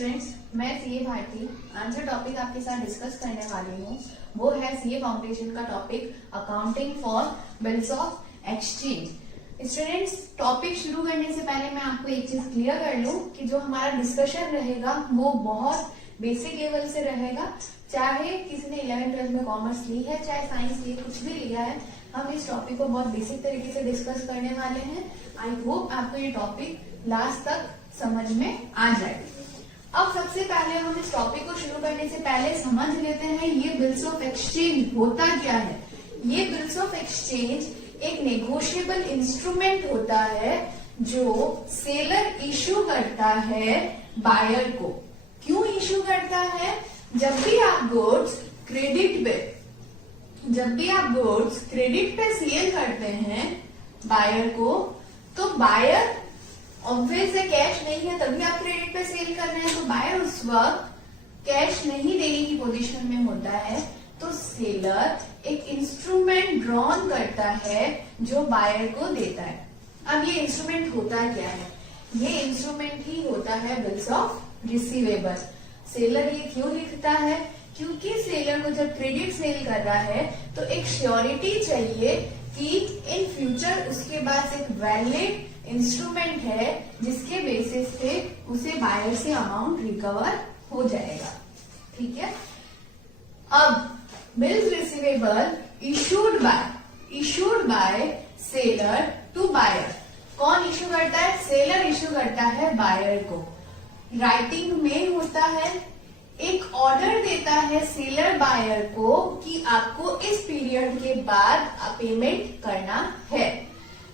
Students, मैं CA Bharti आज जो टॉपिक आपके साथ डिस्कस करने वाली हूँ वो है सीए फाउंडेशन का topic accounting for bills of exchange. Students, topic शुरू करने से पहले मैं आपको एक चीज क्लियर कर लूं कि जो हमारा डिस्कशन रहेगा वो बहुत बेसिक लेवल से रहेगा। चाहे किसी ने 11th-12th में कॉमर्स ली है, चाहे साइंस ली, कुछ भी लिया है, हम इस टॉपिक को बहुत बेसिक तरीके से डिस्कस करने वाले हैं। आई होप आपको ये टॉपिक लास्ट तक समझ में आ जाए। अब सबसे पहले हम इस टॉपिक को शुरू करने से पहले समझ लेते हैं ये बिल्स ऑफ एक्सचेंज होता क्या है। ये बिल्स ऑफ एक्सचेंज एक नेगोशिएबल इंस्ट्रूमेंट होता है जो सेलर इशू करता है बायर को। क्यों इशू करता है? जब भी आप गुड्स क्रेडिट पे सेल करते हैं बायर को, तो बायर ऑब्वियस है कैश नहीं है तभी आप क्रेडिट पे सेल कर रहे हैं, तो बायर उस वक्त कैश नहीं देने की पोजीशन में होता है, तो सेलर एक इंस्ट्रूमेंट ड्रॉन करता है जो बायर को देता है। अब ये इंस्ट्रूमेंट होता क्या है? ये इंस्ट्रूमेंट ही होता है बिल्स ऑफ रिसीवेबल। सेलर ये क्यों लिखता है? क्योंकि सेलर को जब क्रेडिट सेल कर रहा है तो एक श्योरिटी चाहिए कि इन फ्यूचर उसके पास एक वैलिड इंस्ट्रूमेंट है जिसके बेसिस पे उसे बायर से अमाउंट रिकवर हो जाएगा। ठीक है। अब bills receivable issued by seller to buyer. कौन इशू करता है? सेलर इशू करता है बायर को। राइटिंग में होता है, एक ऑर्डर देता है सेलर बायर को कि आपको इस पीरियड के बाद पेमेंट करना है।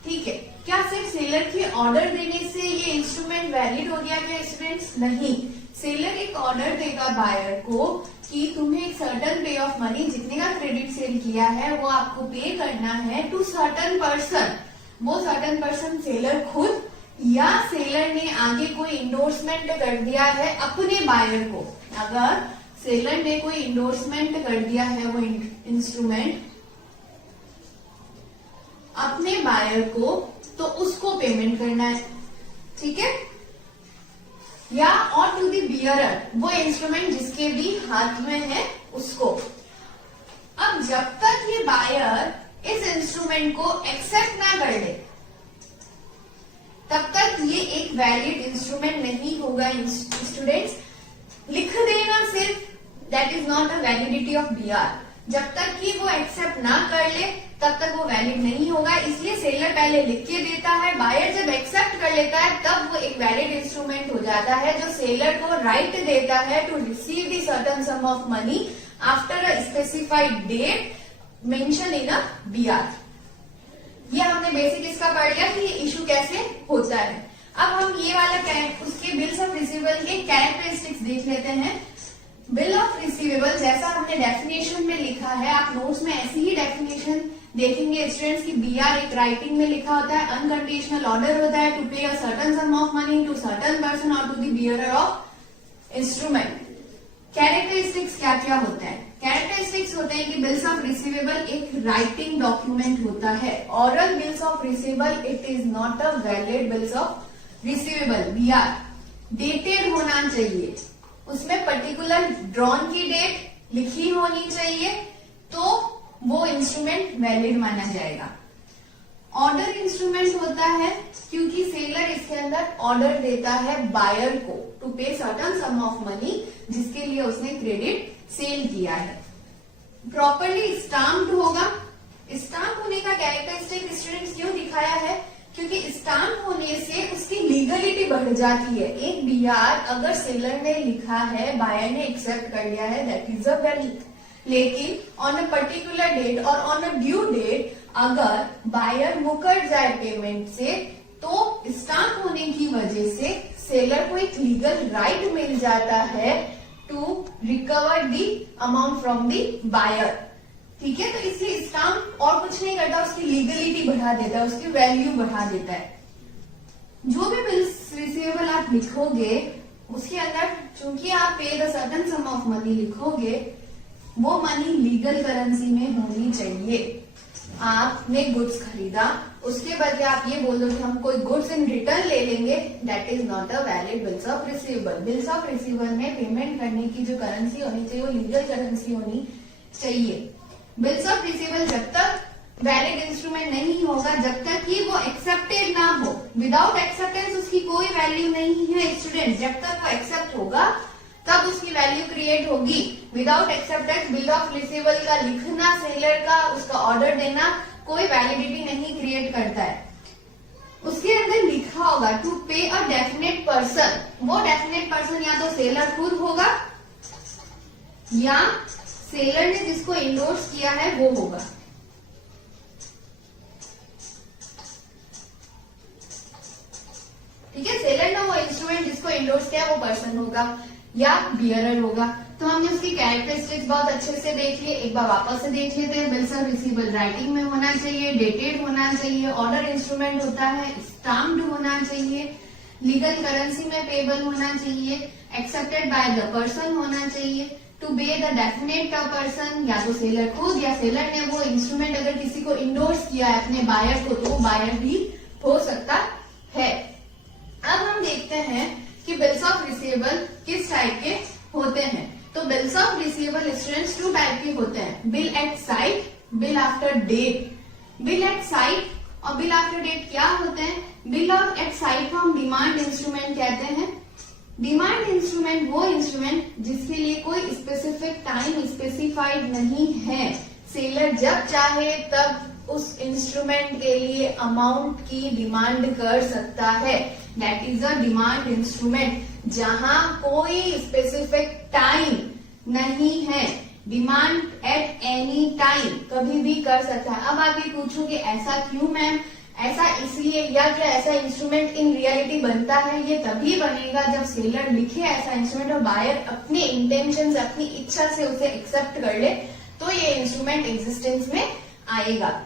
ठीक है। क्या सिर्फ सेलर के ऑर्डर देने से ये इंस्ट्रूमेंट वैलिड हो गया क्या स्टूडेंट्स? नहीं। सेलर एक ऑर्डर देगा बायर को कि तुम्हें एक सर्टन पे ऑफ मनी, जितने का क्रेडिट सेल किया है वो आपको पे करना है टू सर्टन पर्सन। वो सर्टन पर्सन सेलर खुद या सेलर ने आगे कोई इंडोर्समेंट कर दिया है अपने बायर को। अगर सेलर ने कोई इंडोर्समेंट कर दिया है वो इंस्ट्रूमेंट अपने बायर को, तो उसको पेमेंट करना है। ठीक है। या और टू द बियरर, वो इंस्ट्रूमेंट जिसके भी हाथ में है उसको। अब जब तक ये बायर इस इंस्ट्रूमेंट को एक्सेप्ट ना कर ले तब तक ये एक वैलिड इंस्ट्रूमेंट नहीं होगा। स्टूडेंट्स, लिख देना सिर्फ that is not a validity of BR. जब तक कि वो एक्सेप्ट ना कर ले तब तक वो वैलिड नहीं होगा। इसलिए सेलर पहले लिख के देता है, बायर जब एक्सेप्ट कर लेता है तब वो एक वैलिड इंस्ट्रूमेंट हो जाता है जो सेलर को राइट देता है to receive the certain sum of money after a specified date mention in a BR. ये हमने बेसिक इसका पढ़ लिया कि ये इशू कैसे होता है। अब हम ये वाला उसके बिल्स ऑफ रिसीवेबल के कैरेक्टरिस्टिक्स देख लेते हैं। बिल ऑफ रिसीवेबल जैसा हमने डेफिनेशन में लिखा है, आप नोट्स में ऐसी ही डेफिनेशन देखेंगे स्टूडेंट्स की बीआर एक राइटिंग में लिखा होता है, अनकंडीशनल ऑर्डर होता है to pay a certain sum of money to certain person और to the bearer of instrument. Characteristics क्या क्या होता है? कैरेक्टरिस्टिक्स होते हैं कि बिल्स ऑफ रिसीवेबल एक राइटिंग डॉक्यूमेंट होता है। Oral bills of receivable it is not a valid bills of receivable. BR dated होना चाहिए, उसमें पर्टिकुलर ड्रॉन की डेट लिखी होनी चाहिए, तो वो इंस्ट्रूमेंट वैलिड माना जाएगा। ऑर्डर इंस्ट्रूमेंट होता है क्योंकि सेलर इसके अंदर ऑर्डर देता है बायर को टू पे सर्टेन सम ऑफ मनी जिसके लिए उसने क्रेडिट सेल किया है। प्रॉपरली स्टाम्प्ड होगा। स्टाम्प होने का कैरेक्टरिस्टिक स्टूडेंट्स क्यों दिखाया है? क्योंकि स्टाम्प होने से उसकी लीगलिटी बढ़ जाती है। एक बीआर अगर सेलर ने लिखा है, बायर ने एक्सेप्ट कर लिया है, दैट इज अ वैलिड। लेकिन ऑन अ पर्टिकुलर डेट और ऑन अ ड्यू डेट अगर बायर मुकर जाए पेमेंट से, तो स्टाम्प होने की वजह से सेलर को एक लीगल राइट मिल जाता है to recover the amount from the buyer. ठीक है। तो इसलिए स्टाम्प और कुछ नहीं करता, उसकी लीगलिटी बढ़ा देता है, उसकी वैल्यू बढ़ा देता है। जो भी बिल्स रिसीवेबल आप लिखोगे उसके अंदर चूंकि आप पे the certain sum of money लिखोगे, वो मनी लीगल करेंसी में होनी चाहिए। आपने गुड्स खरीदा, उसके बदले आप ये बोल दो कि हम कोई गुड्स इन रिटर्न ले लेंगे, that is not a valid bills of receivable. Bills of receivable में पेमेंट करने की जो करेंसी होनी चाहिए वो लीगल करेंसी होनी चाहिए। बिल्स ऑफ रिसीवेबल जब तक वैलिड इंस्ट्रूमेंट नहीं होगा जब तक कि वो एक्सेप्टेड ना हो। विदाउट एक्सेप्टेंस उसकी कोई वैल्यू नहीं है स्टूडेंट। जब तक वो एक्सेप्ट होगा तब उसकी वैल्यू क्रिएट होगी। Without acceptance bill of receivable का लिखना, सेलर का उसका ऑर्डर देना कोई वैलिडिटी नहीं क्रिएट करता है। उसके अंदर लिखा होगा to pay a definite person, वो डेफिनेट पर्सन या तो सेलर खुद होगा या सेलर ने जिसको इंडोर्स किया है वो होगा। ठीक है, सेलर ने वो इंस्ट्रूमेंट जिसको इंडोर्स किया वो पर्सन होगा या बियरर होगा। तो हमने उसकी कैरेक्टरिस्टिक्स बहुत अच्छे से देख लिए, एक बार वापस से देख लेते हैं। बिल्स ऑफ रिसीवेबल राइटिंग में होना चाहिए, डेटेड होना चाहिए, ऑर्डर इंस्ट्रूमेंट होता है, स्टाम्प्ड होना चाहिए, लीगल करेंसी में पेबल होना चाहिए, एक्सेप्टेड बाय द पर्सन होना चाहिए, to be the definite person या तो सेलर खुद या सेलर ने वो इंस्ट्रूमेंट अगर किसी को इंडोर्स किया है अपने बायर को तो वो बायर भी हो सकता है। अब हम देखते हैं कि बिल्स ऑफ रिसीवेबल किस टाइप के होते हैं। तो bills of receivable students 2 type के होते हैं, bill at sight, bill after date. Bill at sight और बिल आफ्टर डेट क्या होते हैं? बिल ऑफ एट साइट को हम डिमांड इंस्ट्रूमेंट कहते हैं। डिमांड इंस्ट्रूमेंट वो इंस्ट्रूमेंट जिसके लिए कोई स्पेसिफिक टाइम स्पेसिफाइड नहीं है। सेलर जब चाहे तब उस इंस्ट्रूमेंट के लिए अमाउंट की डिमांड कर सकता है। That is a demand instrument, जहां कोई स्पेसिफिक टाइम नहीं है। डिमांड एट एनी टाइम, कभी भी कर सकता है। अब आप ये पूछोगे ऐसा क्यों मैम? ऐसा इसलिए या क्या ऐसा इंस्ट्रूमेंट इन रियलिटी बनता है? ये तभी बनेगा जब सेलर लिखे ऐसा इंस्ट्रूमेंट और बायर अपने इंटेंशन से, अपनी इच्छा से उसे एक्सेप्ट कर ले, तो ये इंस्ट्रूमेंट एग्जिस्टेंस में आएगा।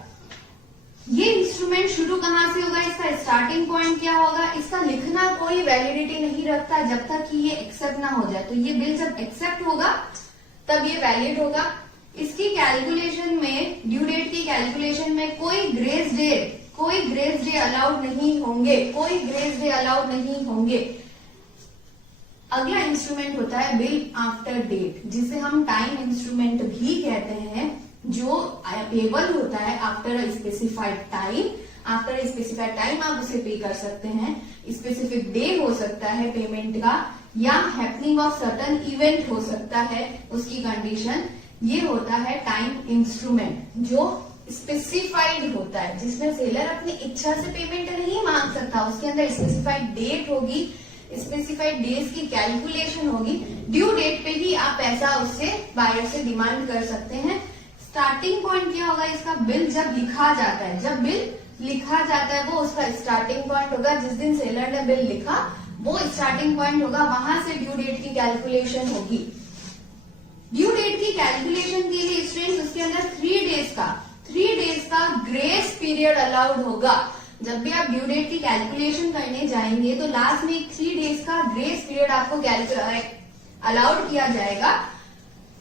ये इंस्ट्रूमेंट शुरू कहां से होगा? इसका स्टार्टिंग पॉइंट क्या होगा? इसका लिखना कोई वैलिडिटी नहीं रखता जब तक कि ये एक्सेप्ट ना हो जाए। तो ये बिल जब एक्सेप्ट होगा तब ये वैलिड होगा। इसकी कैलकुलेशन में, ड्यू डेट की कैलकुलेशन में कोई ग्रेस डे अलाउड नहीं होंगे, कोई ग्रेस डे अलाउड नहीं होंगे। अगला इंस्ट्रूमेंट होता है बिल आफ्टर डेट, जिसे हम टाइम इंस्ट्रूमेंट भी कहते हैं, जो पेबल होता है after a specified time. After a specified time आप उसे पे कर सकते हैं। स्पेसिफिक डे हो सकता है पेमेंट का, या हैपनिंग ऑफ सर्टन इवेंट हो सकता है उसकी कंडीशन। ये होता है टाइम इंस्ट्रूमेंट जो स्पेसिफाइड होता है, जिसमें सेलर अपनी इच्छा से पेमेंट नहीं मांग सकता। उसके अंदर स्पेसिफाइड डेट होगी, स्पेसिफाइड डेज की कैलकुलेशन होगी। ड्यू डेट पे ही आप पैसा उससे, बायर से डिमांड कर सकते हैं। स्टार्टिंग पॉइंट क्या होगा इसका? बिल जब लिखा जाता है, जब बिल लिखा जाता है वो उसका स्टार्टिंग पॉइंट होगा। जिस दिन सेलर ने बिल लिखा वो स्टार्टिंग पॉइंट होगा, वहां से ड्यू डेट की कैलकुलेशन होगी। ड्यू डेट की कैलकुलेशन के लिए स्टूडेंट्स उसके अंदर 3 डेज का ग्रेस पीरियड अलाउड होगा। जब भी आप ड्यू डेट की कैलकुलेशन करने जाएंगे तो लास्ट में 3 डेज का ग्रेस पीरियड आपको अलाउड किया जाएगा।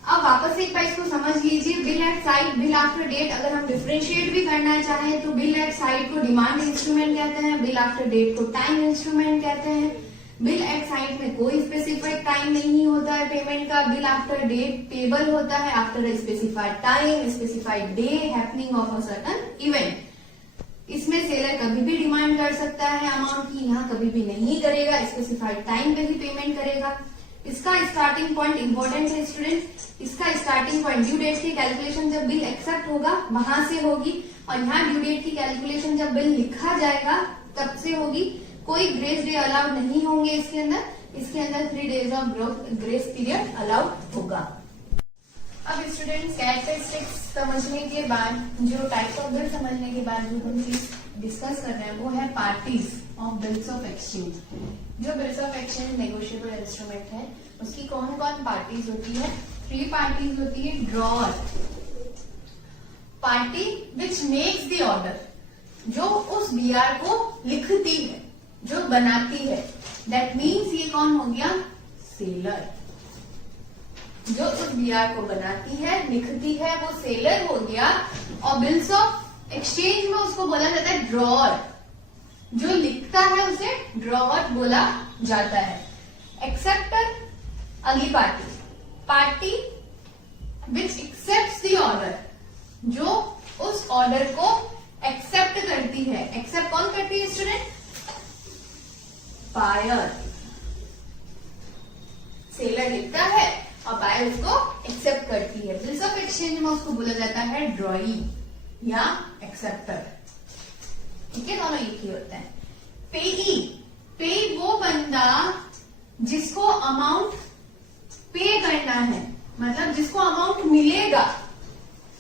अब वापस से एक बार इसको समझ लीजिए। Bill at sight, bill after date, अगर हम डिफरेंशिएट भी करना चाहें तो बिल एट साइट को डिमांड इंस्ट्रूमेंट कहते हैं, बिल आफ्टर डेट को टाइम इंस्ट्रूमेंट कहते हैं। बिल एट साइट में कोई स्पेसिफिक टाइम नहीं होता है पेमेंट का। बिल आफ्टर डेट पेबल होता है after a specified time, specified day, happening of a certain event. इसमें सेलर कभी भी डिमांड कर सकता है अमाउंट की, यहाँ कभी भी नहीं करेगा, स्पेसिफाइड टाइम पे ही पेमेंट करेगा। इसका स्टार्टिंग पॉइंट इंपॉर्टेंट है स्टूडेंट। इसका स्टार्टिंग पॉइंट ड्यू डेट की कैलकुलेशन जब बिल एक्सेप्ट होगा वहां से होगी, और यहाँ ड्यू डेट की कैलकुलेशन जब बिल लिखा जाएगा तब से होगी। कोई ग्रेस डे अलाउड नहीं होंगे इसके अंदर। इसके अंदर 3 days of grace period allowed होगा। अब स्टूडेंट्स कैरेक्टरिस्टिक्स समझने के बाद, जो टाइप्स ऑफ बिल समझने के बाद जो हम चीज डिस्कस कर रहे हैं वो है parties of bills of exchange. जो bills of exchange negotiable instrument है उसकी कौन कौन पार्टीज होती है? 3 पार्टीज होती है। Drawer, party which makes the order, जो उस बीआर को लिखती है, जो बनाती है। दैट मीन्स ये कौन हो गया? सेलर। जो उस बीआर को बनाती है, लिखती है, वो सेलर हो गया। और बिल्स ऑफ एक्सचेंज में उसको बोला जाता है ड्रॉअर, जो लिखता है उसे ड्रॉअर बोला जाता है। एक्सेप्टर अगली party, party which accept the order, जो उस ऑर्डर को एक्सेप्ट करती है। एक्सेप्ट कौन करती है स्टूडेंट? बायर। सेलर लिखता है और बायर उसको एक्सेप्ट करती है। बिल्स ऑफ एक्सचेंज में उसको बोला जाता है ड्रॉई या एक्सेप्टर। ठीक है, दोनों एक ही होता है। पेई, पेई वो बंदा जिसको अमाउंट पे करना है, मतलब जिसको अमाउंट मिलेगा,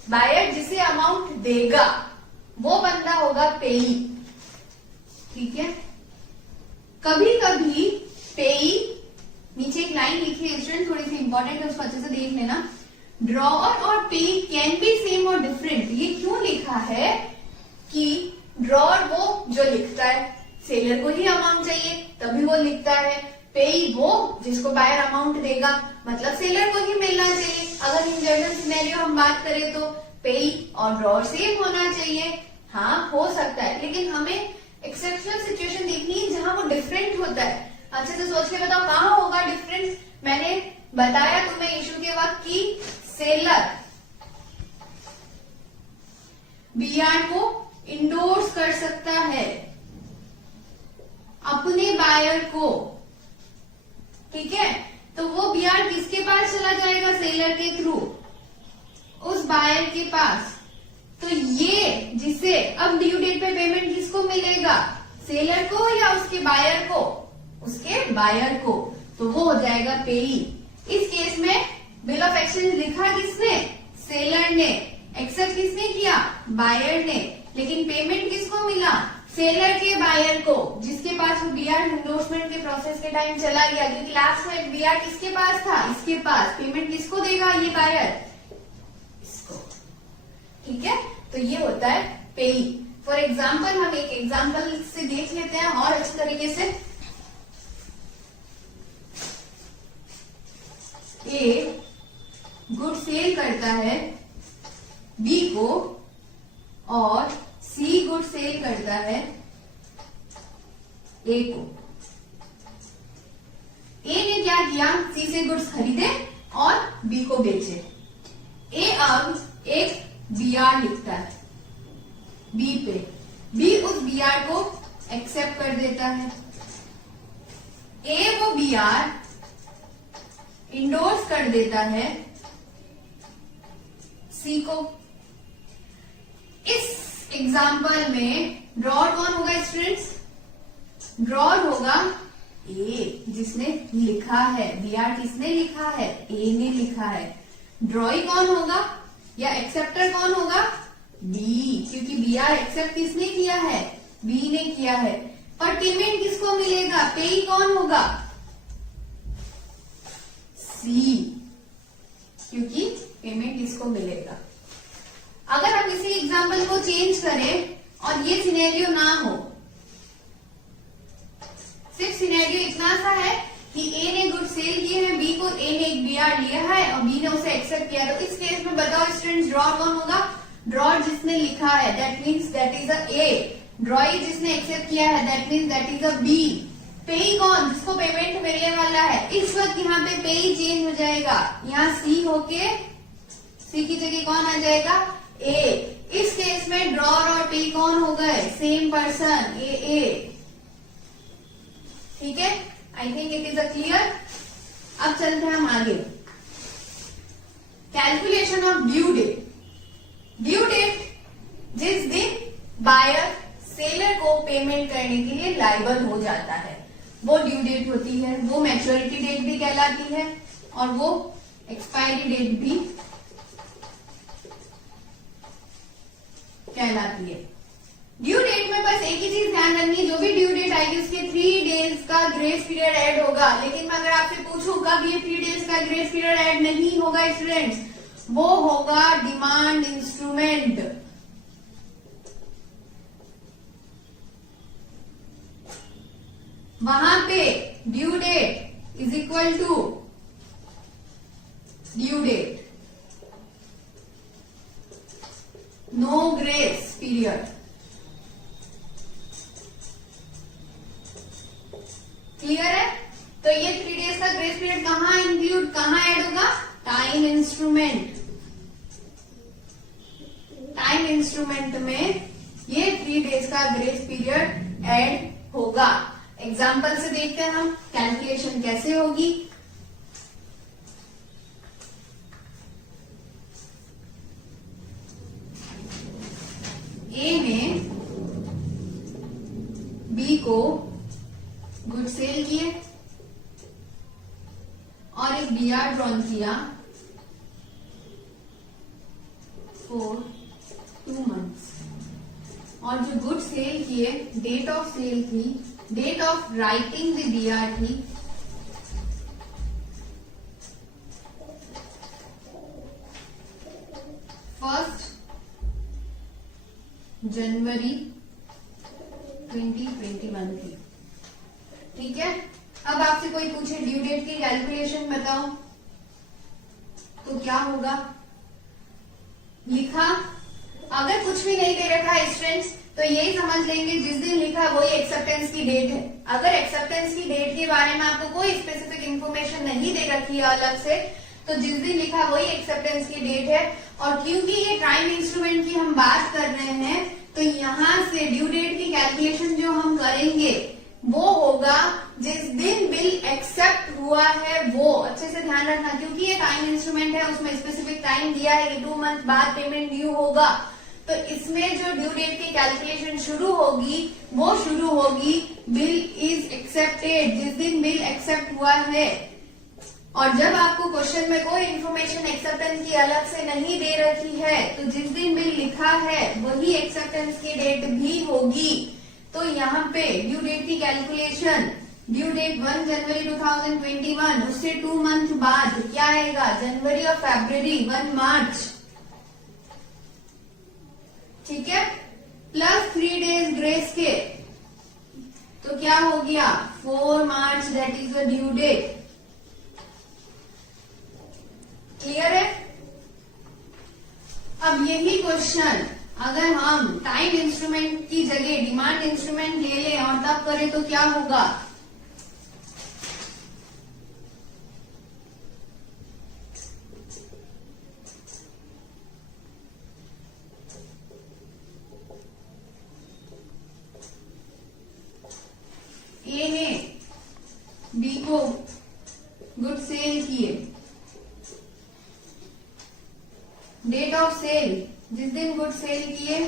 बायर जिसे अमाउंट देगा वो बंदा होगा पेई। ठीक है, कभी कभी पेई, नीचे एक लाइन लिखी है स्टूडेंट, थोड़ी सी इंपॉर्टेंट है, उसको अच्छे से देख लेना। ड्रॉअर और पेई कैन बी सेम और डिफरेंट। ये क्यों लिखा है कि ड्रॉअर वो जो लिखता है, सेलर को ही अमाउंट चाहिए तभी वो लिखता है। पेई वो जिसको बायर अमाउंट देगा, मतलब सेलर को ही मिलना चाहिए। अगर इन जनरल सिनेरियो हम बात करें तो पेई और ड्रॉअर सेम होना चाहिए। हाँ, हो सकता है, लेकिन हमें एक्सेप्शनल सिचुएशन देखनी है जहां वो डिफरेंट होता है। अच्छे से सोच के बताओ कहां होगा डिफरेंस। मैंने बताया तुम्हें इशू के वक्त कि सेलर बीआर को इंडोर्स कर सकता है अपने बायर को। ठीक है, तो वो बीआर किसके पास चला जाएगा? सेलर के थ्रू उस बायर के पास। तो ये जिसे अब ड्यू डेट पे पेमेंट किसको मिलेगा? सेलर को या उसके बायर को? उसके बायर को। तो वो हो जाएगा पेई। इस केस में बिल ऑफ एक्सचेंज लिखा किसने? सेलर ने। एक्सेप्ट किसने किया? बायर ने। लेकिन पेमेंट किसको मिला? सेलर के बायर को, जिसके पास वो बीआर एंडोर्समेंट के प्रोसेस के टाइम चला गया, क्योंकि लास्ट में बीआर किसके पास था? इसके पास। पेमेंट किसको देगा? ये बायर, इसको। ठीक है, तो ये होता है पेई। फॉर एग्जाम्पल हम एक एग्जाम्पल से देख लेते हैं और अच्छी तरीके से। ए गुड सेल करता है बी को और सी गुड सेल करता है ए को। ए ने क्या किया? सी से गुड्स खरीदे और बी को बेचे। ए अब एक बीआर लिखता है बी पे, बी उस बीआर को एक्सेप्ट कर देता है। ए वो बीआर इंडोर्स कर देता है सी को। इस एग्जाम्पल में ड्रॉअर कौन होगा स्टूडेंट्स? ड्रॉअर होगा ए, जिसने लिखा है। बीआर किसने लिखा है? ए ने लिखा है। ड्रॉई कौन होगा या एक्सेप्टर कौन होगा? बी, क्योंकि बीआर एक्सेप्ट किसने किया है? बी ने किया है। पर पेमेंट किसको मिलेगा? पेई कौन होगा? सी, क्योंकि पेमेंट किसको मिलेगा। अगर हम इसी एग्जाम्पल को चेंज करें और ये सिनेरियो ना हो, सिर्फ सिनेरियो इतना सा है कि ए ने गुड सेल किए हैं बी को, ए ने एक बीआर लिया है और बी ने उसे एक्सेप्ट किया, तो इस केस में बताओ स्टूडेंट्स ड्रॉअर कौन होगा? ड्रॉअर जिसने लिखा है, that means that is a A. Drawee जिसने एक्सेप्ट किया है, that means that is a B. Payee कौन? जिसको पेमेंट मिलने वाला है। इस वक्त यहाँ पे पेई चेंज हो जाएगा, यहाँ सी होके सी की जगह कौन आ जाएगा? ए। इस केस में ड्रॉअर और पेई कौन हो गए? Same person, A. ठीक है, I think it is a clear. अब चलते हैं हम आगे। Calculation of due date. Due date जिस दिन बायर सेलर को पेमेंट करने के लिए लायबल हो जाता है, वो ड्यू डेट होती है। वो मैच्योरिटी डेट भी कहलाती है और वो एक्सपायरी डेट भी कहलाती है। ड्यू डेट में बस एक ही चीज ध्यान रखनी है, जो भी ड्यू डेट आएगी उसके 3 डेज का ग्रेस पीरियड ऐड होगा। लेकिन मैं अगर आपसे पूछूं कब ये 3 डेज का ग्रेस पीरियड ऐड नहीं होगा स्टूडेंट्स, वो होगा डिमांड इंस्ट्रूमेंट। वहां पे due date is equal to due date, no grace period. कहाँ इंक्लूड, कहाँ ऐड होगा, टाइम इंस्ट्रूमेंट। टाइम इंस्ट्रूमेंट में ये 3 डेज का ग्रेस पीरियड ऐड होगा। एग्जाम्पल से देखते हैं हम कैलकुलेशन कैसे होगी। ए ने बी को गुड सेल किए और एक बीआर ड्रॉन किया फॉर 2 months, और जो गुड सेल किए डेट ऑफ सेल थी, date of writing the BR थी 1 जनवरी 2021 थी। ठीक है, अब आपसे कोई पूछे ड्यू डेट की कैलकुलेशन बताओ तो क्या होगा, लिखा, अगर कुछ भी नहीं दे रखा है स्टूडेंट्स तो यही समझ लेंगे जिस दिन लिखा वही एक्सेप्टेंस की डेट है। अगर एक्सेप्टेंस की डेट के बारे में आपको कोई स्पेसिफिक इंफॉर्मेशन नहीं दे रखी है अलग से, तो जिस दिन लिखा वही एक्सेप्टेंस की डेट है। और क्योंकि ये टाइम इंस्ट्रूमेंट की हम बात कर रहे हैं तो यहाँ से ड्यू डेट की कैलकुलेशन जो हम करेंगे वो होगा जिस दिन बिल एक्सेप्ट हुआ है, वो अच्छे से ध्यान रखना, क्योंकि ये टाइम इंस्ट्रूमेंट है, उसमें स्पेसिफिक टाइम दिया है कि 2 month बाद पेमेंट ड्यू होगा। तो इसमें जो ड्यू डेट की कैलकुलेशन शुरू होगी वो शुरू होगी बिल इज एक्सेप्टेड, जिस दिन बिल एक्सेप्ट हुआ है। और जब आपको क्वेश्चन में कोई इन्फॉर्मेशन एक्सेप्टेंस की अलग से नहीं दे रखी है तो जिस दिन बिल लिखा है वही एक्सेप्टेंस की डेट भी होगी। तो यहाँ पे ड्यू डेट की कैलकुलेशन, ड्यू डेट 1 जनवरी 2021, उससे 2 month बाद क्या आएगा, जनवरी और फरवरी 1 मार्च, ठीक है, प्लस 3 days ग्रेस के, तो क्या हो गया 4 March, that is the due date. Clear है। अब यही क्वेश्चन अगर हम टाइम इंस्ट्रूमेंट की जगह डिमांड इंस्ट्रूमेंट ले लें और तब करें तो क्या होगा, ए ने बी को गुड सेल किए, डेट ऑफ सेल, जिस दिन गुड सेल किए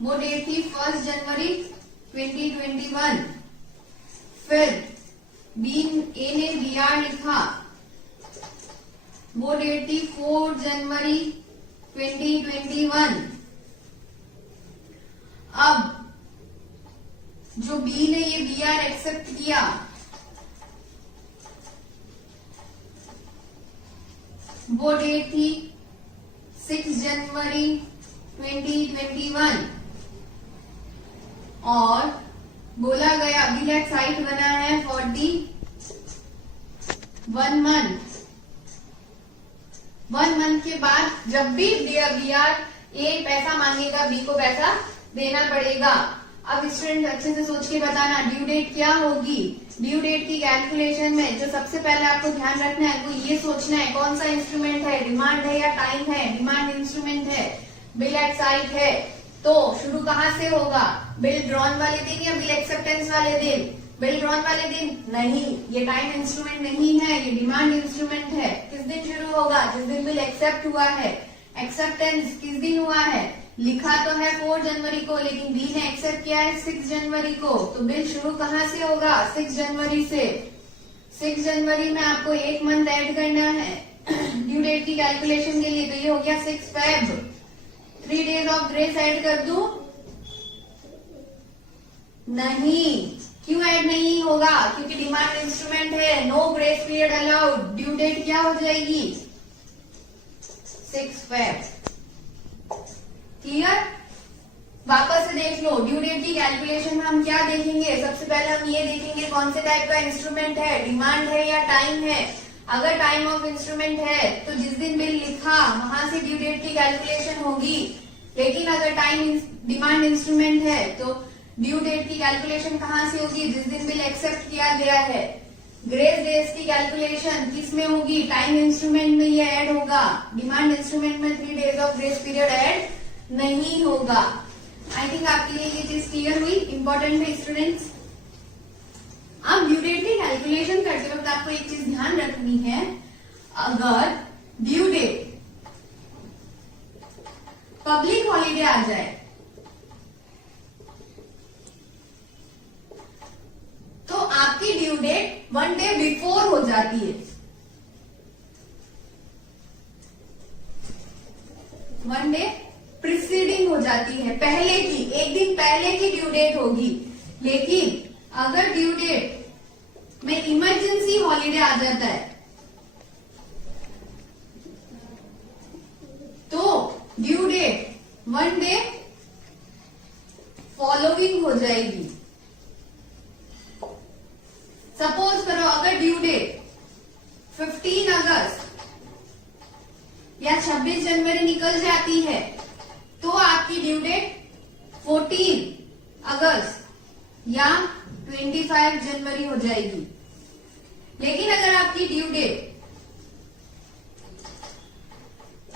वो डेट थी 1 जनवरी 2021। फिर ए ने बीआर लिखा, वो डेट थी 4 जनवरी 2021। अब जो बी ने ये बीआर एक्सेप्ट किया वो डेट थी 6 जनवरी 2021 और बोला गया बिल एक्साइट बना है 41 month। 1 month के बाद जब भी बीआर ए पैसा मांगेगा बी को पैसा देना पड़ेगा। अब स्टूडेंट अच्छे से सोच के बताना ड्यू डेट क्या होगी। ड्यू डेट की कैलकुलेशन में जो सबसे पहले आपको ध्यान रखना है वो ये सोचना है कौन सा इंस्ट्रूमेंट है, डिमांड है या टाइम है। डिमांड इंस्ट्रूमेंट है, बिल एट साइट है, तो शुरू कहाँ से होगा, बिल ड्रॉन वाले दिन या बिल एक्सेप्टेंस वाले दिन। बिल ड्रॉन वाले दिन नहीं, ये टाइम इंस्ट्रूमेंट नहीं है, ये डिमांड इंस्ट्रूमेंट है। किस दिन शुरू होगा, जिस दिन बिल एक्सेप्ट हुआ है। एक्सेप्टेंस किस दिन हुआ है, लिखा तो है 4 जनवरी को लेकिन बी ने एक्सेप्ट किया है 6 जनवरी को, तो बिल शुरू कहाँ से होगा, 6 जनवरी से। 6 जनवरी में आपको 1 मंथ ऐड करना है ड्यू डेट की कैलकुलेशन के लिए, तो ये हो गया 6 Feb। 3 days of grace add कर दूं, नहीं, क्यों ऐड नहीं होगा, क्योंकि डिमांड इंस्ट्रूमेंट है, no grace period allowed. Due date क्या हो जाएगी 6 Feb। क्लियर। वापस से देख लो, ड्यू डेट की कैलकुलेशन में हम क्या देखेंगे, सबसे पहले हम ये देखेंगे कौन से टाइप का इंस्ट्रूमेंट है, डिमांड है या टाइम है। अगर टाइम ऑफ इंस्ट्रूमेंट है तो जिस दिन बिल लिखा वहां से ड्यू डेट की कैलकुलेशन होगी, लेकिन अगर टाइम डिमांड इंस्ट्रूमेंट है तो ड्यू डेट की कैलकुलेशन कहाँ से होगी, जिस दिन बिल एक्सेप्ट किया गया है। ग्रेस डेज की कैलकुलेशन किस में होगी, टाइम इंस्ट्रूमेंट में ये ऐड होगा, डिमांड इंस्ट्रूमेंट में 3 days of grace period add नहीं होगा। आई थिंक आपके लिए ये चीज क्लियर हुई, इंपॉर्टेंट है स्टूडेंट्स। अब ड्यू डेट की कैलकुलेशन करते वक्त आपको एक चीज ध्यान रखनी है, अगर ड्यू डेट पब्लिक हॉलीडे आ जाए तो आपकी ड्यू डेट 1 day बिफोर हो जाती है। 1 day प्रिसीडिंग हो जाती है, पहले की, एक दिन पहले की ड्यू डेट होगी। लेकिन अगर ड्यू डेट में इमरजेंसी हॉलीडे आ जाता है तो ड्यू डेट 1 day फॉलोइंग हो जाएगी। सपोज करो अगर ड्यू डेट 15 अगस्त या 26 जनवरी निकल जाती है तो आपकी ड्यू डेट 14 अगस्त या 25 जनवरी हो जाएगी। लेकिन अगर आपकी ड्यू डेट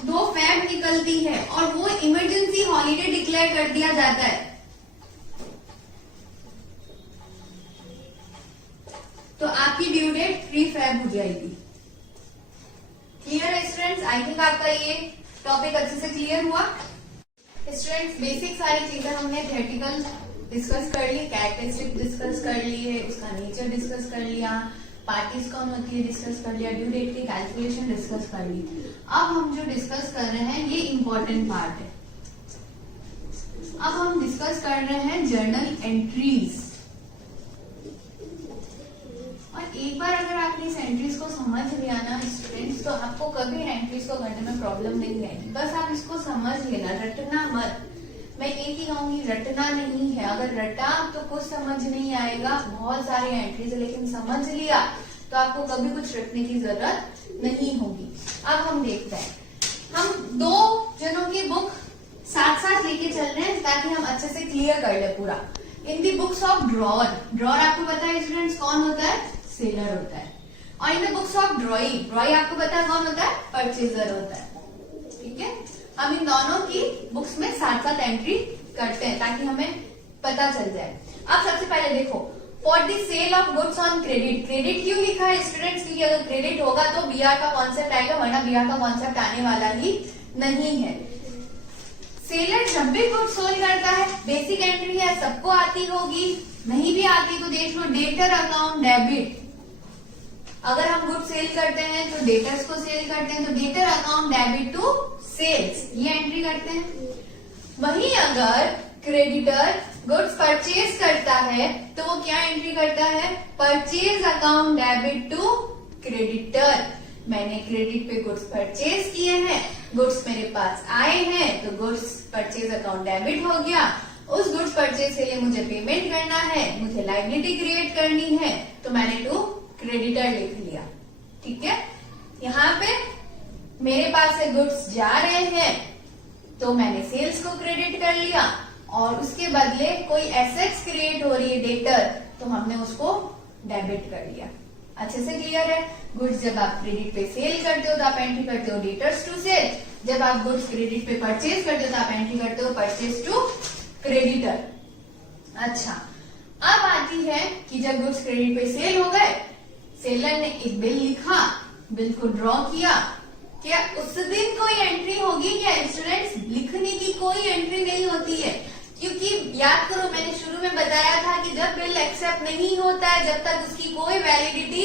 2 फेब निकलती है और वो इमरजेंसी हॉलीडे डिक्लेयर कर दिया जाता है तो आपकी ड्यू डेट 3 फेब हो जाएगी। क्लियर है स्टूडेंट्स? आई थिंक आपका ये टॉपिक अच्छे से क्लियर हुआ। स्टूडेंट्स बेसिक सारी चीजें हमने थियोरेटिकल डिस्कस कर ली, कैरेक्टरिस्टिक डिस्कस कर ली है, उसका नेचर डिस्कस कर लिया, पार्टीज कौन होती है डिस्कस कर लिया, ड्यू डेट की कैलकुलेशन डिस्कस कर ली। अब हम जो डिस्कस कर रहे हैं ये इंपॉर्टेंट पार्ट है। अब हम डिस्कस कर रहे हैं जर्नल एंट्रीज। और एक बार अगर आपने इस एंट्रीज को समझ लिया ना स्टूडेंट्स तो आपको कभी एंट्रीज को करने में प्रॉब्लम नहीं आएगी। बस आप इसको समझ लेना, रटना मत। मैं एक ही कहूंगी, रटना नहीं है। अगर रटा तो कुछ समझ नहीं आएगा, बहुत सारी एंट्रीज है, लेकिन समझ लिया तो आपको कभी कुछ रटने की जरूरत नहीं होगी। अब हम देखते हैं, हम 2 जनों की बुक साथ साथ लेके चल रहे हैं ताकि हम अच्छे से क्लियर कर ले पूरा। इन the books of drawer, drawer आपको पता है स्टूडेंट्स कौन होता है? सेलर होता है। और in the books of drawing, drawing आपको पता है कौन होता है? परचेजर होता है। ठीक है, हम इन दोनों की बुक्स में साथ साथ एंट्री करते हैं ताकि हमें पता चल जाए। अब सबसे पहले देखो, for the sale of goods on credit. Credit क्यों लिखा है स्टूडेंट्स? क्योंकि अगर क्रेडिट होगा तो बीआर का कॉन्सेप्ट आएगा, वरना बीआर का कॉन्सेप्ट आने वाला ही नहीं है। सेलर जब भी गुड्स सोल्ड करता है, बेसिक एंट्री है, सबको आती होगी, नहीं भी आती तो देख लो, डेटर अकाउंट डेबिट। अगर हम गुड सेल करते हैं तो डेटर्स को सेल करते हैं तो debtor account debit to sales, ये एंट्री करते हैं। वहीं अगर क्रेडिटर गुड्स परचेज करता है तो वो क्या एंट्री करता है? Purchase account debit to creditor. मैंने क्रेडिट पे गुड्स परचेज किए हैं, गुड्स मेरे पास आए हैं तो गुड्स परचेज अकाउंट डेबिट हो गया। उस गुड्स परचेज के लिए मुझे पेमेंट करना है, मुझे लायबिलिटी क्रिएट करनी है तो मैंने टू क्रेडिटर लिख लिया। ठीक है, यहाँ पे मेरे पास से गुड्स जा रहे हैं तो मैंने सेल्स को क्रेडिट कर लिया और उसके बदले कोई एसेट्स क्रिएट हो रही है डेटर तो हमने उसको डेबिट कर लिया। अच्छे से क्लियर है? गुड्स जब आप क्रेडिट पे सेल करते हो तो आप एंट्री करते हो डेटर्स टू सेल, जब आप गुड्स क्रेडिट पे परचेज करते हो तो आप एंट्री करते हो परचेज टू क्रेडिटर। अच्छा, अब आती है कि जब गुड्स क्रेडिट पे सेल हो गए, सेलर ने एक बिल लिखा, बिल को ड्रॉ किया, क्या उस दिन कोई एंट्री होगी क्या स्टूडेंट्स? लिखने की कोई एंट्री नहीं होती है, क्योंकि याद करो मैंने शुरू में बताया था कि जब बिल एक्सेप्ट नहीं होता है, जब तक उसकी कोई वैलिडिटी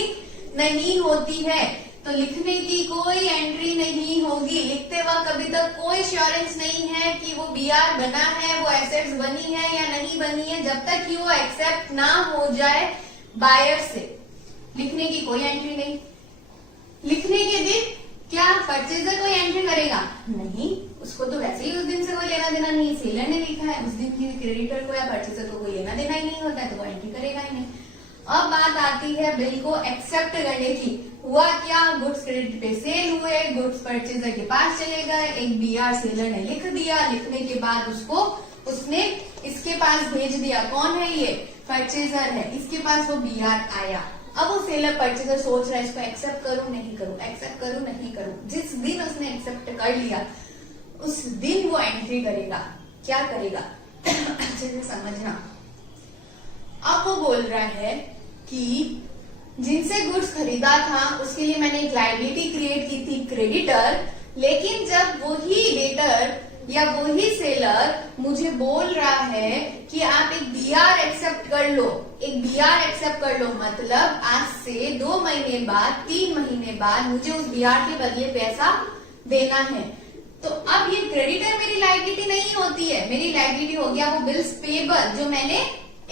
नहीं होती है तो लिखने की कोई एंट्री नहीं होगी। लिखते वक्त कभी तक कोई एश्योरेंस नहीं है कि वो बीआर बना है, वो एसेट्स बनी है या नहीं बनी है, जब तक कि वो एक्सेप्ट ना हो जाए बायर से। लिखने की कोई एंट्री नहीं। लिखने के दिन क्या परचेजर कोई एंट्री करेगा? नहीं, उसको तो वैसे ही उस दिन से कोई लेना देना नहीं, सेलर ने लिखा है, उस दिन की क्रेडिटर को या परचेजर को कोई लेना देना ही नहीं होता है तो वो एंट्री करेगा ही नहीं। अब बात आती है बिल को एक्सेप्ट करने की। हुआ क्या? गुड्स क्रेडिट पे सेल हुए, गुड्स परचेजर के पास चले गए, एक बीआर सेलर ने लिख दिया, लिखने के बाद उसको उसने इसके पास भेज दिया। कौन है ये? परचेजर है, इसके पास वो बीआर आया। अब वो सेलर परचेजर सोच रहा है इसको एक्सेप्ट करूं नहीं करूं, एक्सेप्ट करूं नहीं करूं। जिस दिन उसने एक्सेप्ट कर लिया उस दिन वो एंट्री करेगा। क्या करेगा अच्छे से समझना। अब वो बोल रहा है कि जिनसे गुड्स खरीदा था उसके लिए मैंने एक लायबिलिटी क्रिएट की थी क्रेडिटर, लेकिन जब वही डेटर या वही सेलर मुझे बोल रहा है कि आप एक बीआर एक्सेप्ट कर लो, एक बीआर एक्सेप्ट कर लो, मतलब आज से 2 महीने बाद 3 महीने बाद मुझे उस बीआर के बदले पैसा देना है, तो अब ये क्रेडिटर मेरी लायबिलिटी नहीं होती है, मेरी लायबिलिटी हो गया वो बिल्स पेबल जो मैंने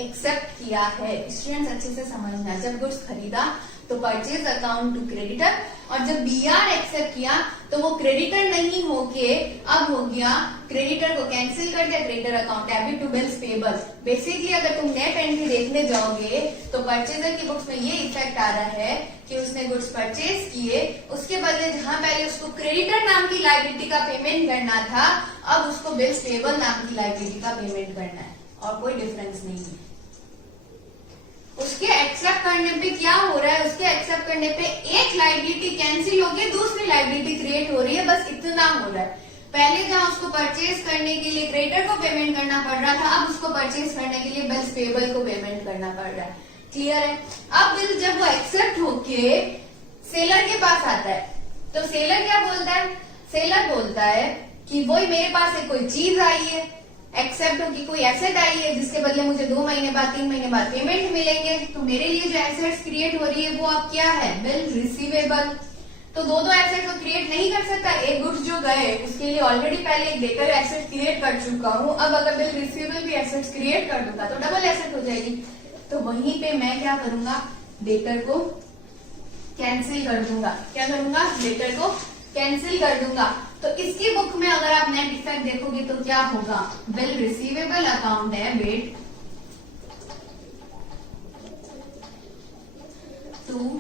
एक्सेप्ट किया है। स्टूडेंट्स अच्छे से समझना, जब गुड्स खरीदा तो परचेज अकाउंट टू क्रेडिटर, और जब बीआर एक्सेप्ट किया तो वो क्रेडिटर नहीं होके अब हो गया, क्रेडिटर को कैंसिल कर दिया, creditor account debit to bills payable. Basically अगर तुम नेट एंट्री देखने जाओगे तो परचेजर की बुक्स में ये इफेक्ट आ रहा है कि उसने गुड्स परचेज किए, उसके बदले जहां पहले उसको क्रेडिटर नाम की लायबिलिटी का पेमेंट करना था, अब उसको बिल्स पेबल नाम की लायबिलिटी का पेमेंट करना है, और कोई डिफरेंस नहीं है। उसके एक्सेप्ट करने पे क्या हो रहा है, उसके एक्सेप्ट करने पे एक लायबिलिटी कैंसिल हो गई, दूसरी लायबिलिटी क्रिएट हो रही है, बस इतना हो रहा है। पहले जहां उसको परचेज करने के लिए क्रेडिटर को पेमेंट करना पड़ रहा था, अब उसको परचेज करने के लिए बिल्स पेबल को पेमेंट करना पड़ रहा है। क्लियर है? अब बिल जब वो एक्सेप्ट होके सेलर के पास आता है तो सेलर क्या बोलता है, सेलर बोलता है कि वही मेरे पास एक कोई चीज आई है, एक्सेप्ट होगी कोई एसेट आई है जिसके बदले मुझे 2 महीने बाद 3 महीने बाद पेमेंट मिलेंगे, तो मेरे लिए जो एसेट्स क्रिएट हो रही है वो अब क्या है, बिल रिसीवेबल। तो दो एसेट को क्रिएट नहीं कर सकता, एक गुड्स जो गए उसके लिए ऑलरेडी पहले एक डेटर एसेट क्रिएट कर चुका हूँ, अब अगर बिल रिसीवेबल भी एसेट्स क्रिएट कर दूंगा तो डबल एसेट हो जाएगी। तो वहीं पे मैं क्या करूंगा, डेटर को कैंसिल कर दूंगा। क्या करूंगा, डेटर को कैंसिल कर दूंगा। तो इसकी बुक में अगर आप नेट इफेक्ट देखोगे तो क्या होगा, bill receivable account debit to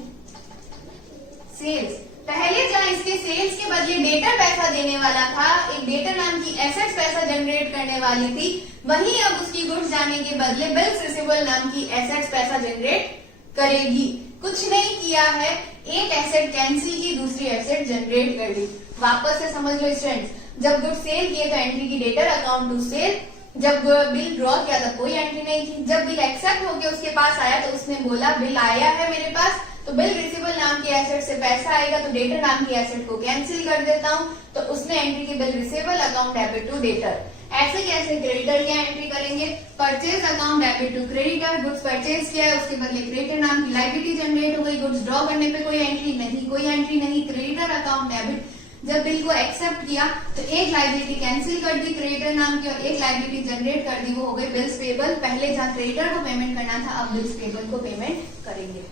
sales. पहले जहां इसके सेल्स के बदले डेटर पैसा देने वाला था, एक डेटर नाम की एसेट्स पैसा जनरेट करने वाली थी, वहीं अब उसकी गुड्स जाने के बदले बिल्स रिसीवेबल नाम की एसेट्स पैसा जनरेट करेगी। कुछ नहीं किया है, एक एसेट कैंसिल की, दूसरी एसेट जनरेट कर दी। वापस से समझ लो स्टूडेंट्स, जब गुड सेल किए तो एंट्री की डेटर अकाउंट टू सेल, जब बिल ड्रॉ किया तब कोई एंट्री नहीं की, जब बिल एक्सेप्ट होकर उसके पास आया तो उसने बोला बिल आया है मेरे पास, तो बिल रिसीवेबल नाम की एसेट से पैसा आएगा तो डेटर नाम की एसेट को कैंसिल कर देता हूं, तो उसने एंट्री की bill receivable account debit to debtor. ऐसे कैसे क्रेडिटर क्या एंट्री करेंगे, purchase account debit to creditor, goods purchase किया है उसके बदले क्रेडिटर नाम की लायबिलिटी जनरेट हो गई, गुड्स ड्रॉ करने पे कोई एंट्री नहीं, कोई एंट्री नहीं, क्रेडिटर अकाउंट डेबिट। जब बिल को एक्सेप्ट किया तो एक लायबिलिटी कैंसिल कर दी क्रेडिटर नाम की और एक लायबिलिटी जनरेट कर दी, वो हो गई बिल्स पेबल। पहले जहां क्रेडिटर को पेमेंट करना था अब बिल्स पेबल को पेमेंट करेंगे।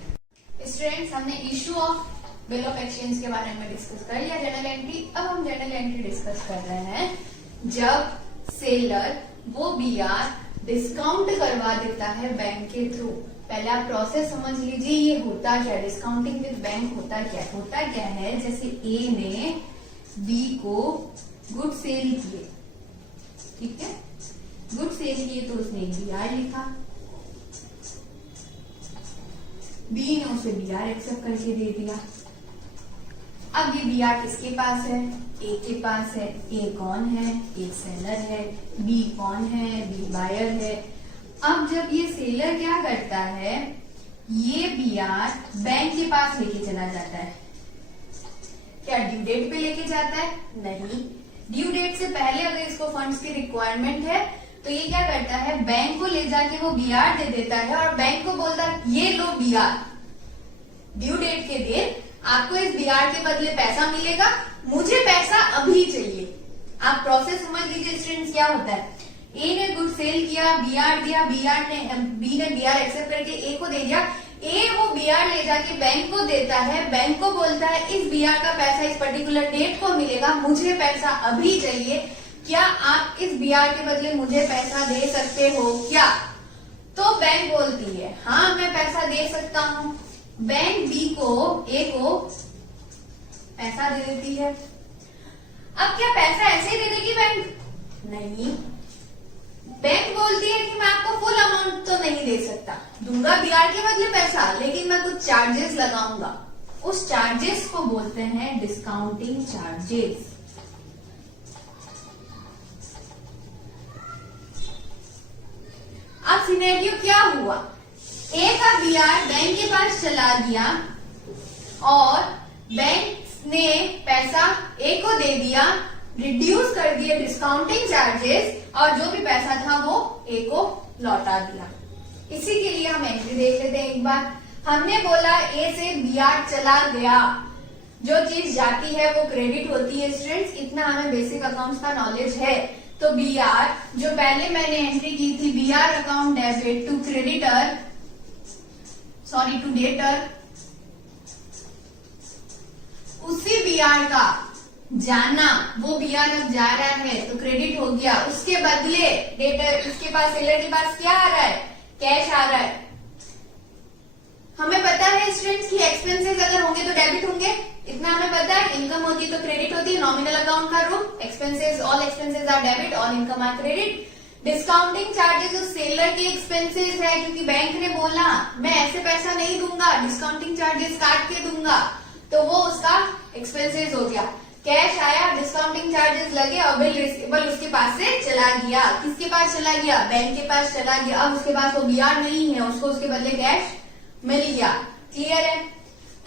स्टूडेंट्स, हमने issue of bill of exchange के बारे में डिस्कस कर लिया, जनरल एंट्री। अब हम जनरल एंट्री डिस्कस कर रहे हैं जब सेलर वो बीआर डिस्काउंट करवा देता है बैंक के थ्रू। पहले आप प्रोसेस समझ लीजिए, ये होता क्या है, डिस्काउंटिंग विद बैंक होता क्या है, जैसे ए ने बी को गुड सेल किए, ठीक है, गुड सेल किए तो उसने बीआर लिखा, बी ने उसे बीआर एक्सेप्ट करके दे दिया। अब ये बीआर किसके पास है, ए के पास है। ए कौन है, ए सेलर है, बी कौन है, बी बायर है। अब जब ये सेलर क्या करता है, ये बीआर बैंक के पास लेके चला जाता है। क्या ड्यू डेट पे लेके जाता है, नहीं, ड्यू डेट से पहले अगर इसको फंड्स की रिक्वायरमेंट है तो ये क्या करता है, बैंक को ले जाके वो बीआर दे देता है और बैंक को बोलता है ये लो बीआर, ड्यू डेट के दिन आपको इस बीआर के बदले पैसा मिलेगा, मुझे पैसा अभी चाहिए। आप प्रोसेस समझ लीजिए स्टूडेंट्स, क्या होता है, ए ने गुड सेल किया, बीआर दिया, बी ने बीआर एक्सेप्ट करके ए को दे दिया, ए वो बीआर ले जाके बैंक को देता है, बैंक को बोलता है इस बीआर का पैसा इस पर्टिकुलर डेट को मिलेगा, मुझे पैसा अभी चाहिए, क्या आप इस बीआर के बदले मुझे पैसा दे सकते हो क्या? तो बैंक बोलती है हाँ मैं पैसा दे सकता हूं। बैंक बी को, ए को पैसा दे देती है। अब क्या पैसा ऐसे ही दे देगी बैंक? नहीं, बैंक बोलती है कि मैं आपको फुल अमाउंट तो नहीं दे सकता, दूंगा बीआर के बदले पैसा, लेकिन मैं कुछ चार्जेस लगाऊंगा। उस चार्जेस को बोलते हैं डिस्काउंटिंग चार्जेस। अब सिनेरियो क्या हुआ, ए का बीआर बैंक के पास चला गया और बैंक ने पैसा ए को दे दिया, रिड्यूस कर दिए डिस्काउंटिंग चार्जेस, और जो भी पैसा था वो ए को लौटा दिया। इसी के लिए हम एंट्री देख लेते हैं एक बार। हमने बोला ए से बीआर चला गया, जो चीज जाती है वो क्रेडिट होती है स्टूडेंट्स, इतना हमें बेसिक अकाउंट्स का नॉलेज है। तो बीआर जो पहले मैंने एंट्री की थी, BR account debit to creditor, sorry to debtor, उसी बीआर का जाना, वो बीआर अब जा रहा है तो क्रेडिट हो गया, उसके बदले डेटर उसके पास, सेलर के पास क्या आ रहा है, कैश आ रहा है। हमें पता है स्टूडेंट्स की एक्सपेंसेस अगर होंगे तो डेबिट होंगे, इतना हमें पता है। इनकम होती है तो क्रेडिट होती है, नॉमिनल अकाउंट का rule, expenses, all expenses are debit, all income are credit. Discounting charges उस सेलर के एक्सपेंसेस है, क्योंकि बैंक ने बोला मैं ऐसे पैसा नहीं दूंगा, डिस्काउंटिंग चार्जेस काट के दूंगा, तो वो उसका एक्सपेंसेस हो गया। कैश आया, डिस्काउंटिंग चार्जेस लगे और बिल रिसीवेबल उसके पास से चला गया। किसके पास चला गया, बैंक के पास चला गया। अब उसके पास वो बीआर नहीं है, उसको उसके बदले कैश मिल गया। क्लियर है।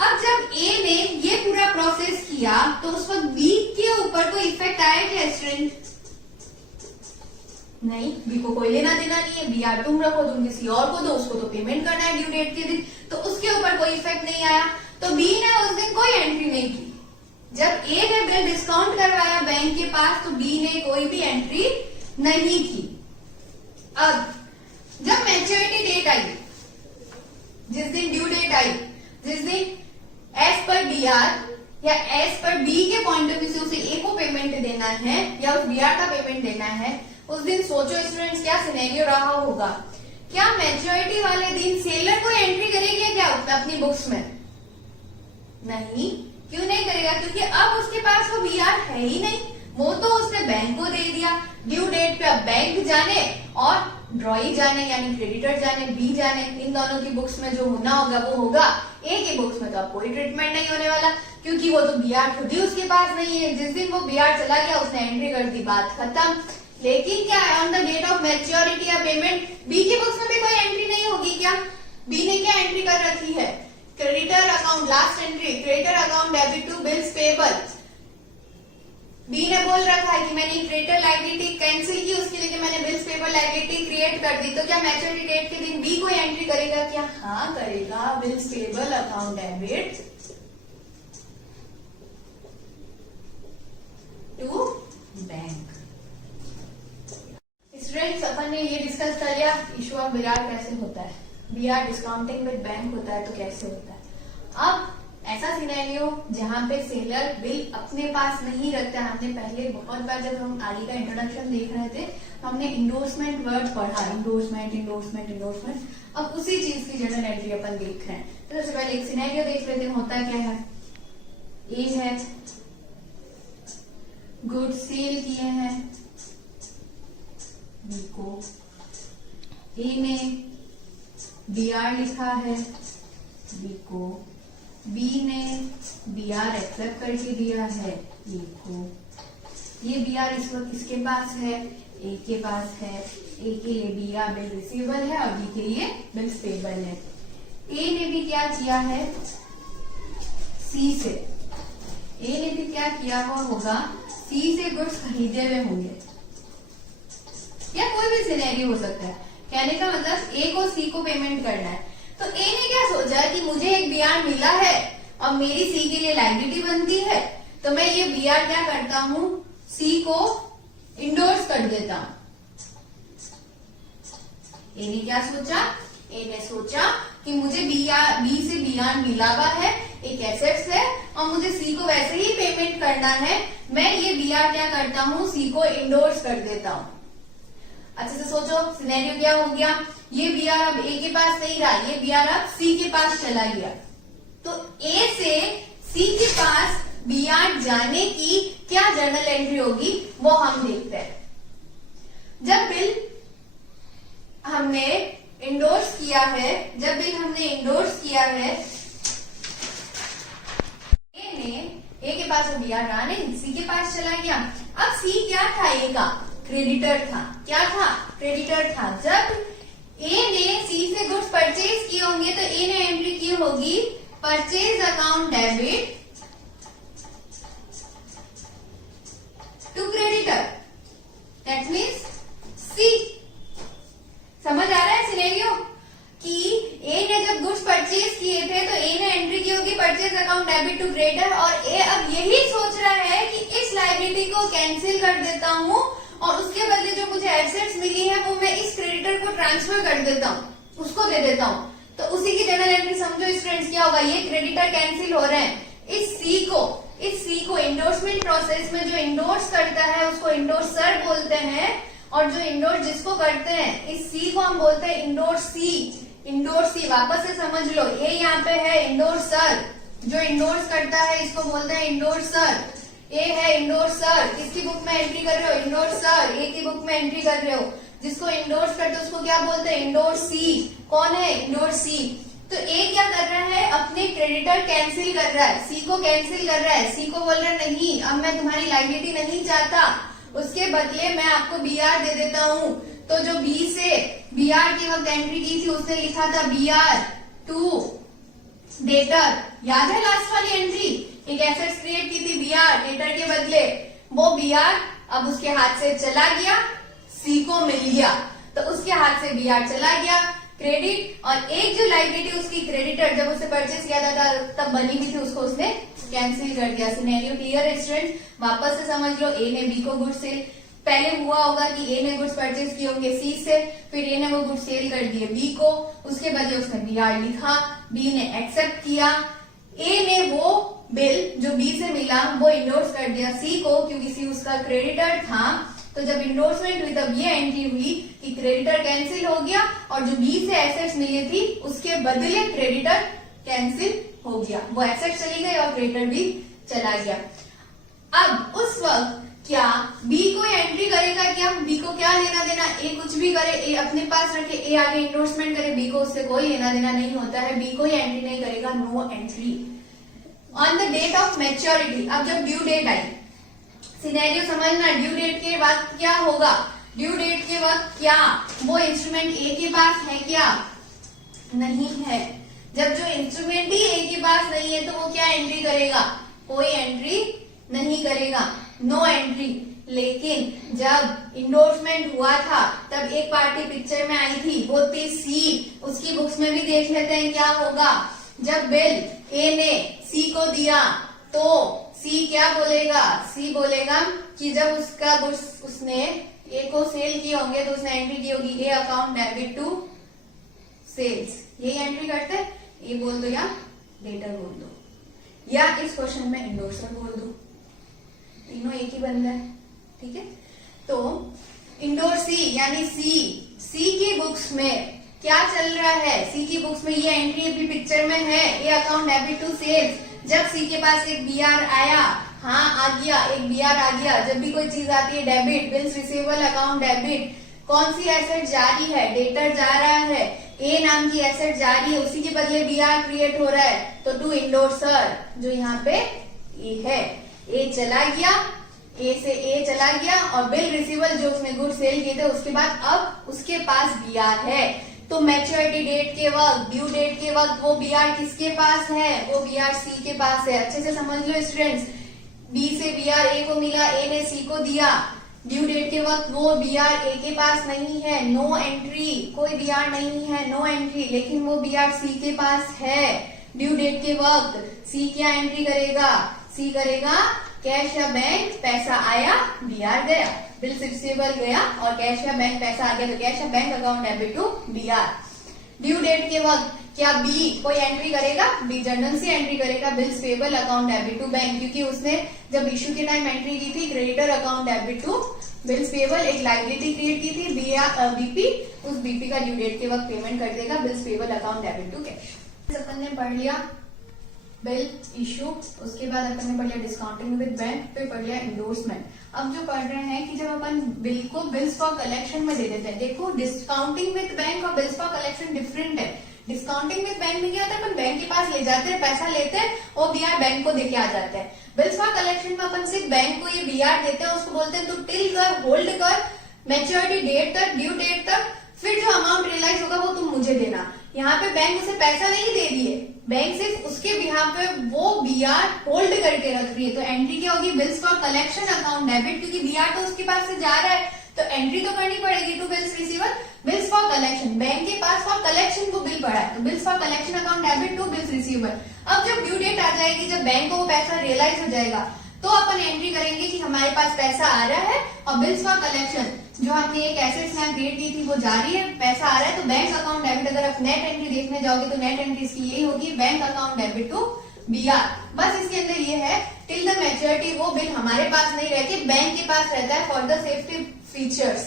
अब जब ए ने ये पूरा प्रोसेस किया तो उस वक्त बी के ऊपर कोई इफेक्ट आया क्या स्टूडेंट? नहीं, बी को कोई लेना देना नहीं है, बीआर तुम रखो, तुम किसी और को दो, उसको तो पेमेंट करना है ड्यू डेट के दिन, तो उसके ऊपर कोई इफेक्ट नहीं आया। तो बी ने उस दिन कोई एंट्री नहीं की। जब ए ने बिल डिस्काउंट करवाया बैंक के पास तो बी ने कोई भी एंट्री नहीं की। अब जब मैच्योरिटी डेट आई, जिस दिन ड्यू डेट आई, जिस दिन एज पर बीआर या एज पर बी के पॉइंट ऑफ व्यू से उसे ए को पेमेंट देना है या उस बीआर का पेमेंट देना है, उस दिन सोचो स्टूडेंट्स क्या सिनेरियो रहा होगा। क्या मैच्योरिटी वाले दिन सेलर कोई एंट्री करेगा क्या अपनी बुक्स में? नहीं। क्यों नहीं करेगा? क्योंकि अब उसके पास वो बीआर है ही नहीं, वो तो उसने बैंक को दे दिया। ड्यू डेट पे अब बैंक जाने और ड्रॉई जाने, यानी क्रेडिटर जाने, बी जाने, इन दोनों की बुक्स में जो होना होगा वो होगा। ए की बुक्स में तो अब कोई ट्रीटमेंट नहीं होने वाला, क्योंकि वो तो बीआर खुद ही उसके पास नहीं है। जिस दिन वो बीआर चला गया उसने एंट्री कर दी, बात खत्म। लेकिन क्या है, on the date of maturity या पेमेंट बी की बुक्स में भी कोई एंट्री नहीं होगी क्या? बी ने क्या एंट्री कर रखी है? Creditor account, last entry, creditor account debit to bills payable. B ने बोल रखा है कि मैंने क्रेडिटर लायबिलिटी कैंसिल की, उसके लिए मैंने बिल्स पेबल लायबिलिटी क्रिएट कर दी। तो क्या मैच्योरिटी डेट के दिन बी कोई एंट्री करेगा क्या? हाँ करेगा, bills payable account debit to bank. Students अपन ने ये डिस्कस कर लिया इशू ऑफ बीआर कैसे होता है, बीआर डिस्काउंटिंग विद बैंक होता है तो कैसे होता है। अब ऐसा सिनेरियो जहां पे सेलर बिल अपने पास नहीं रखता, हमने पहले बहुत बार जब हम आगे का इंट्रोडक्शन देख रहे थे हमने इंडोर्समेंट वर्ड पढ़ा, इंडोर्समेंट इंडोर्समेंट इंडोर्समेंट। अब उसी चीज की जर्नल एंट्री अपन देख रहे हैं। तो सबसे पहले एक सिनेरियो देख लेते हैं, होता क्या है। ए है, गुड सेल किए हैं बी को, ए ने बीआर लिखा है बी को, बी ने बीआर एक्सेप्ट करके दिया है ए को। ये बीआर इस वक्त किसके पास है? ए के पास है। ए के लिए बीआर बिल रिसीवेबल है और बी के लिए बिल पेबल है। ए ने भी क्या किया है सी से, ए ने भी क्या किया हुआ होगा, सी से गुड्स खरीदे हुए होंगे, या कोई भी सिनेरियो हो सकता है। कहने का मतलब ए को सी को पेमेंट करना है, तो ए ने क्या सोचा कि मुझे एक बीआर मिला है और मेरी सी के लिए लायबिलिटी बनती है, तो मैं ये बीआर क्या करता हूं, सी को इंडोर्स कर देता हूं। ए ने क्या सोचा? ए ने सोचा कि मुझे बी से बीआर मिला हुआ है, एक एसेट्स है और मुझे सी को वैसे ही पेमेंट करना है, मैं ये बीआर क्या करता हूं, सी को इंडोर्स कर देता हूं। अच्छे से सोचो सिनेरियो क्या हो गया। ये बीआर अब ए के पास नहीं रहा, ये बीआर अब सी के पास चला गया। तो ए से सी के पास बीआर जाने की क्या जर्नल एंट्री होगी वो हम देखते हैं। जब बिल हमने इंडोर्स किया है, जब बिल हमने इंडोर्स किया है, ए के पास वो बीआर रहा नहीं, सी के पास चला गया। अब सी क्या था, ए का क्रेडिटर था। क्या था, क्रेडिटर था। जब ए ने सी से गुड्स परचेज किए होंगे तो ए ने एंट्री की होगी purchase account debit to creditor, that means C. समझ आ रहा है सिनेरियो कि ए ने जब गुड्स परचेज किए थे तो ए ने एंट्री की होगी purchase account debit to creditor, और ए अब यही सोच रहा है कि इस लायबिलिटी को कैंसिल कर देता हूँ और उसके बदले जो मुझे एसेट्स मिली है वो मैं इस क्रेडिटर को ट्रांसफर कर देता हूँ, उसको दे देता हूँ। तो उसी की जनरल एंट्री समझो स्टूडेंट्स क्या होगा, ये क्रेडिटर कैंसिल हो रहे हैं। इस सी को इंडोर्समेंट प्रोसेस में जो इंडोर्स करता है उसको इंडोर्सर बोलते हैं, और जो इंडोर्स जिसको करते हैं इस सी को हम बोलते हैं इंडोर्सी। इंडोर्सी वापस से समझ लो, ये यहाँ पे है इंडोर्सर, जो इंडोर्स करता है इसको बोलते हैं इंडोर्सर। ए है इंडोर्सर, किसकी बुक में एंट्री कर रहे हो, इंडोर्सर, ए की बुक में एंट्री कर रहे हो। जिसको इंडोर्स करते हो उसको क्या बोलते हैं, इंडोर्सी। कौन है, इंडोर्सी। तो ए क्या कर रहा है, अपने क्रेडिटर कैंसिल कर रहा है, सी को कैंसिल कर रहा है। सी को बोल रहा है नहीं, अब मैं तुम्हारी लायबिलिटी नहीं चाहता, उसके बदले मैं आपको बीआर दे देता हूँ। तो जो बी से बीआर की वक्त एंट्री की थी उसने लिखा था बीआर टू डेटर, याद है लास्ट वाली एंट्री, एक एसेट्स क्रिएट की थी बीआर डेटर के बदले, वो बीआर अब उसके हाथ से चला गया, सी को मिल गया, तो उसके हाथ से बीआर चला गया क्रेडिट, और एक जो लायबिलिटी उसकी क्रेडिटर जब उसे परचेज किया था तब बनी हुई थी उसको उसने कैंसिल कर दिया। सिनेरियो क्लियर है स्टूडेंट, वापस से समझ लो। ए ने बी को गुड्स सेल, पहले हुआ होगा कि ए ने गुड्स परचेज किए होंगे सी से, फिर ए ने वो गुड्स सेल कर दिए बी को, उसके बदले उसने बीआर लिखा, बी ने एक्सेप्ट किया, ए ने वो बिल जो बी से मिला वो इंडोर्स कर दिया सी को, क्योंकि सी उसका क्रेडिटर था। तो जब इंडोर्समेंट हुई तब ये एंट्री हुई कि क्रेडिटर कैंसिल हो गया, और जो बी से एसेट्स मिली थी उसके बदले क्रेडिटर कैंसिल हो गया, वो एसेट चली गई और क्रेडिटर भी चला गया। अब उस वक्त क्या बी को एंट्री करेगा, क्या बी को क्या लेना देना, ए कुछ भी करे, ए अपने पास रखे, ए आगे इंडोर्समेंट करे, बी को उससे कोई लेना देना नहीं होता है, बी को ही एंट्री नहीं करेगा, no entry. On the date of maturity, अब जब ड्यू डेट आई, सिनेरियो समझना, ड्यू डेट के वक्त क्या होगा, ड्यू डेट के वक्त क्या वो इंस्ट्रूमेंट ए के पास है क्या, नहीं है। जब जो इंस्ट्रूमेंट ही ए के पास नहीं है तो वो क्या एंट्री करेगा, कोई एंट्री नहीं करेगा, नो एंट्री। लेकिन जब इंडोर्समेंट हुआ था तब एक पार्टी पिक्चर में आई थी, वो थी सी, उसकी बुक्स में भी देख लेते हैं क्या होगा। जब बिल ए ने सी को दिया तो सी क्या बोलेगा, सी बोलेगा कि जब उसका उसने ए को सेल किए होंगे तो उसने एंट्री की होगी A account debit to sales, यही एंट्री करते हैं, ए बोल दो या डेटर बोल दो, या इस क्वेश्चन में इंडोर्सर बोल दो, तीनों एक ही बन रहा है, ठीक है। तो इंडोर्सी यानी सी की बुक्स में क्या चल रहा है, सी की बुक्स में ये एंट्री अभी पिक्चर में है, A account debit to sales. जब सी के पास एक बीआर आया, हाँ आ गया, एक बीआर आ गया, जब भी कोई चीज आती है debit, bills receivable account debit, कौन सी एसेट जा रही है, डेटर जा रहा है, ए नाम की एसेट जा रही है, उसी के बदले बीआर क्रिएट हो रहा है, तो टू इंडोर्सर जो यहाँ पे ए है, ए चला गया, ए से ए चला गया, और बिल रिसीवेबल जो उसने गुड सेल किए थे उसके बाद अब उसके पास बीआर है। तो मैच्योरिटी डेट के वक्त, ड्यू डेट के वक्त वो बीआर किसके पास है, वो बीआर सी के पास है। अच्छे से समझ लो स्टूडेंट्स, बी से बीआर ए को मिला, ए ने सी को दिया, ड्यू डेट के वक्त वो बीआर ए के पास नहीं है, नो एंट्री, कोई बीआर नहीं है, नो एंट्री, लेकिन वो बीआर सी के पास है। ड्यू डेट के वक्त सी क्या एंट्री करेगा, सी करेगा कैश या बैंक, पैसा आया बीआर गया, बिल रिसीवेबल गया और कैश या बैंक पैसा आ गया, तो कैश या bank account debit to BR. Due date के वक्त क्या बी कोई एंट्री करेगा, बी जनरल सी एंट्री करेगा, bills payable account debit to bank, क्योंकि उसने जब इश्यू के टाइम एंट्री की थी creditor account debit to bills payable, एक लायबिलिटी क्रिएट की थी बीपी, उस बीपी का ड्यू डेट के वक्त पेमेंट कर देगा bills payable account debit to cash. अपन ने पढ़ लिया बिल इशू, उसके बाद अपन ने पढ़ लिया डिस्काउंटिंग विद बैंक, फिर पढ़ लिया इंडोर्समेंट। अब जो पढ़ रहे हैं कि जब अपन बिल को बिल्स फॉर कलेक्शन में दे देते हैं, देखो डिस्काउंटिंग विद बैंक और बिल्स फॉर कलेक्शन डिफरेंट है। डिस्काउंटिंग विद बैंक में क्या होता है, अपन बैंक के पास ले जाते हैं, पैसा लेते हैं और बीआर बैंक को देके आ जाते हैं। बिल्स फॉर कलेक्शन में अपन सिर्फ बैंक को ये बीआर देते हैं, उसको बोलते हैं तू टिल कर, होल्ड कर, मैच्योरिटी डेट तक, ड्यू डेट तक, फिर जो अमाउंट रियलाइज होगा वो तुम मुझे देना। यहाँ पे बैंक उसे पैसा नहीं दे रही है, बैंक सिर्फ उसके बिहाफ पे वो बीआर होल्ड करके रख रही है। तो एंट्री क्या होगी, bills for collection account debit, क्योंकि बीआर तो उसके पास से जा रहा है तो एंट्री तो करनी पड़ेगी to bills receiver, bills for collection. Bank के पास फॉर कलेक्शन को बिल पड़ा है तो bills for collection account debit to bills receiver. अब जब ड्यू डेट आ जाएगी, जब बैंक को वो पैसा रियलाइज हो जाएगा, तो अपन एंट्री करेंगे कि हमारे पास पैसा आ रहा है और बिल्स फॉर कलेक्शन जो हमने एक एसेट्स यहाँ क्रिएट की थी वो जारी है, पैसा आ रहा है, तो बैंक अकाउंट डेबिट। अगर आप नेट एंट्री देखने जाओगे तो नेट एंट्री इसकी यही होगी, bank account debit to BR. बस इसके अंदर ये है टिल द मैच्योरिटी वो बिल हमारे पास नहीं रहती, बैंक के पास रहता है फॉर द सेफ्टी फीचर्स,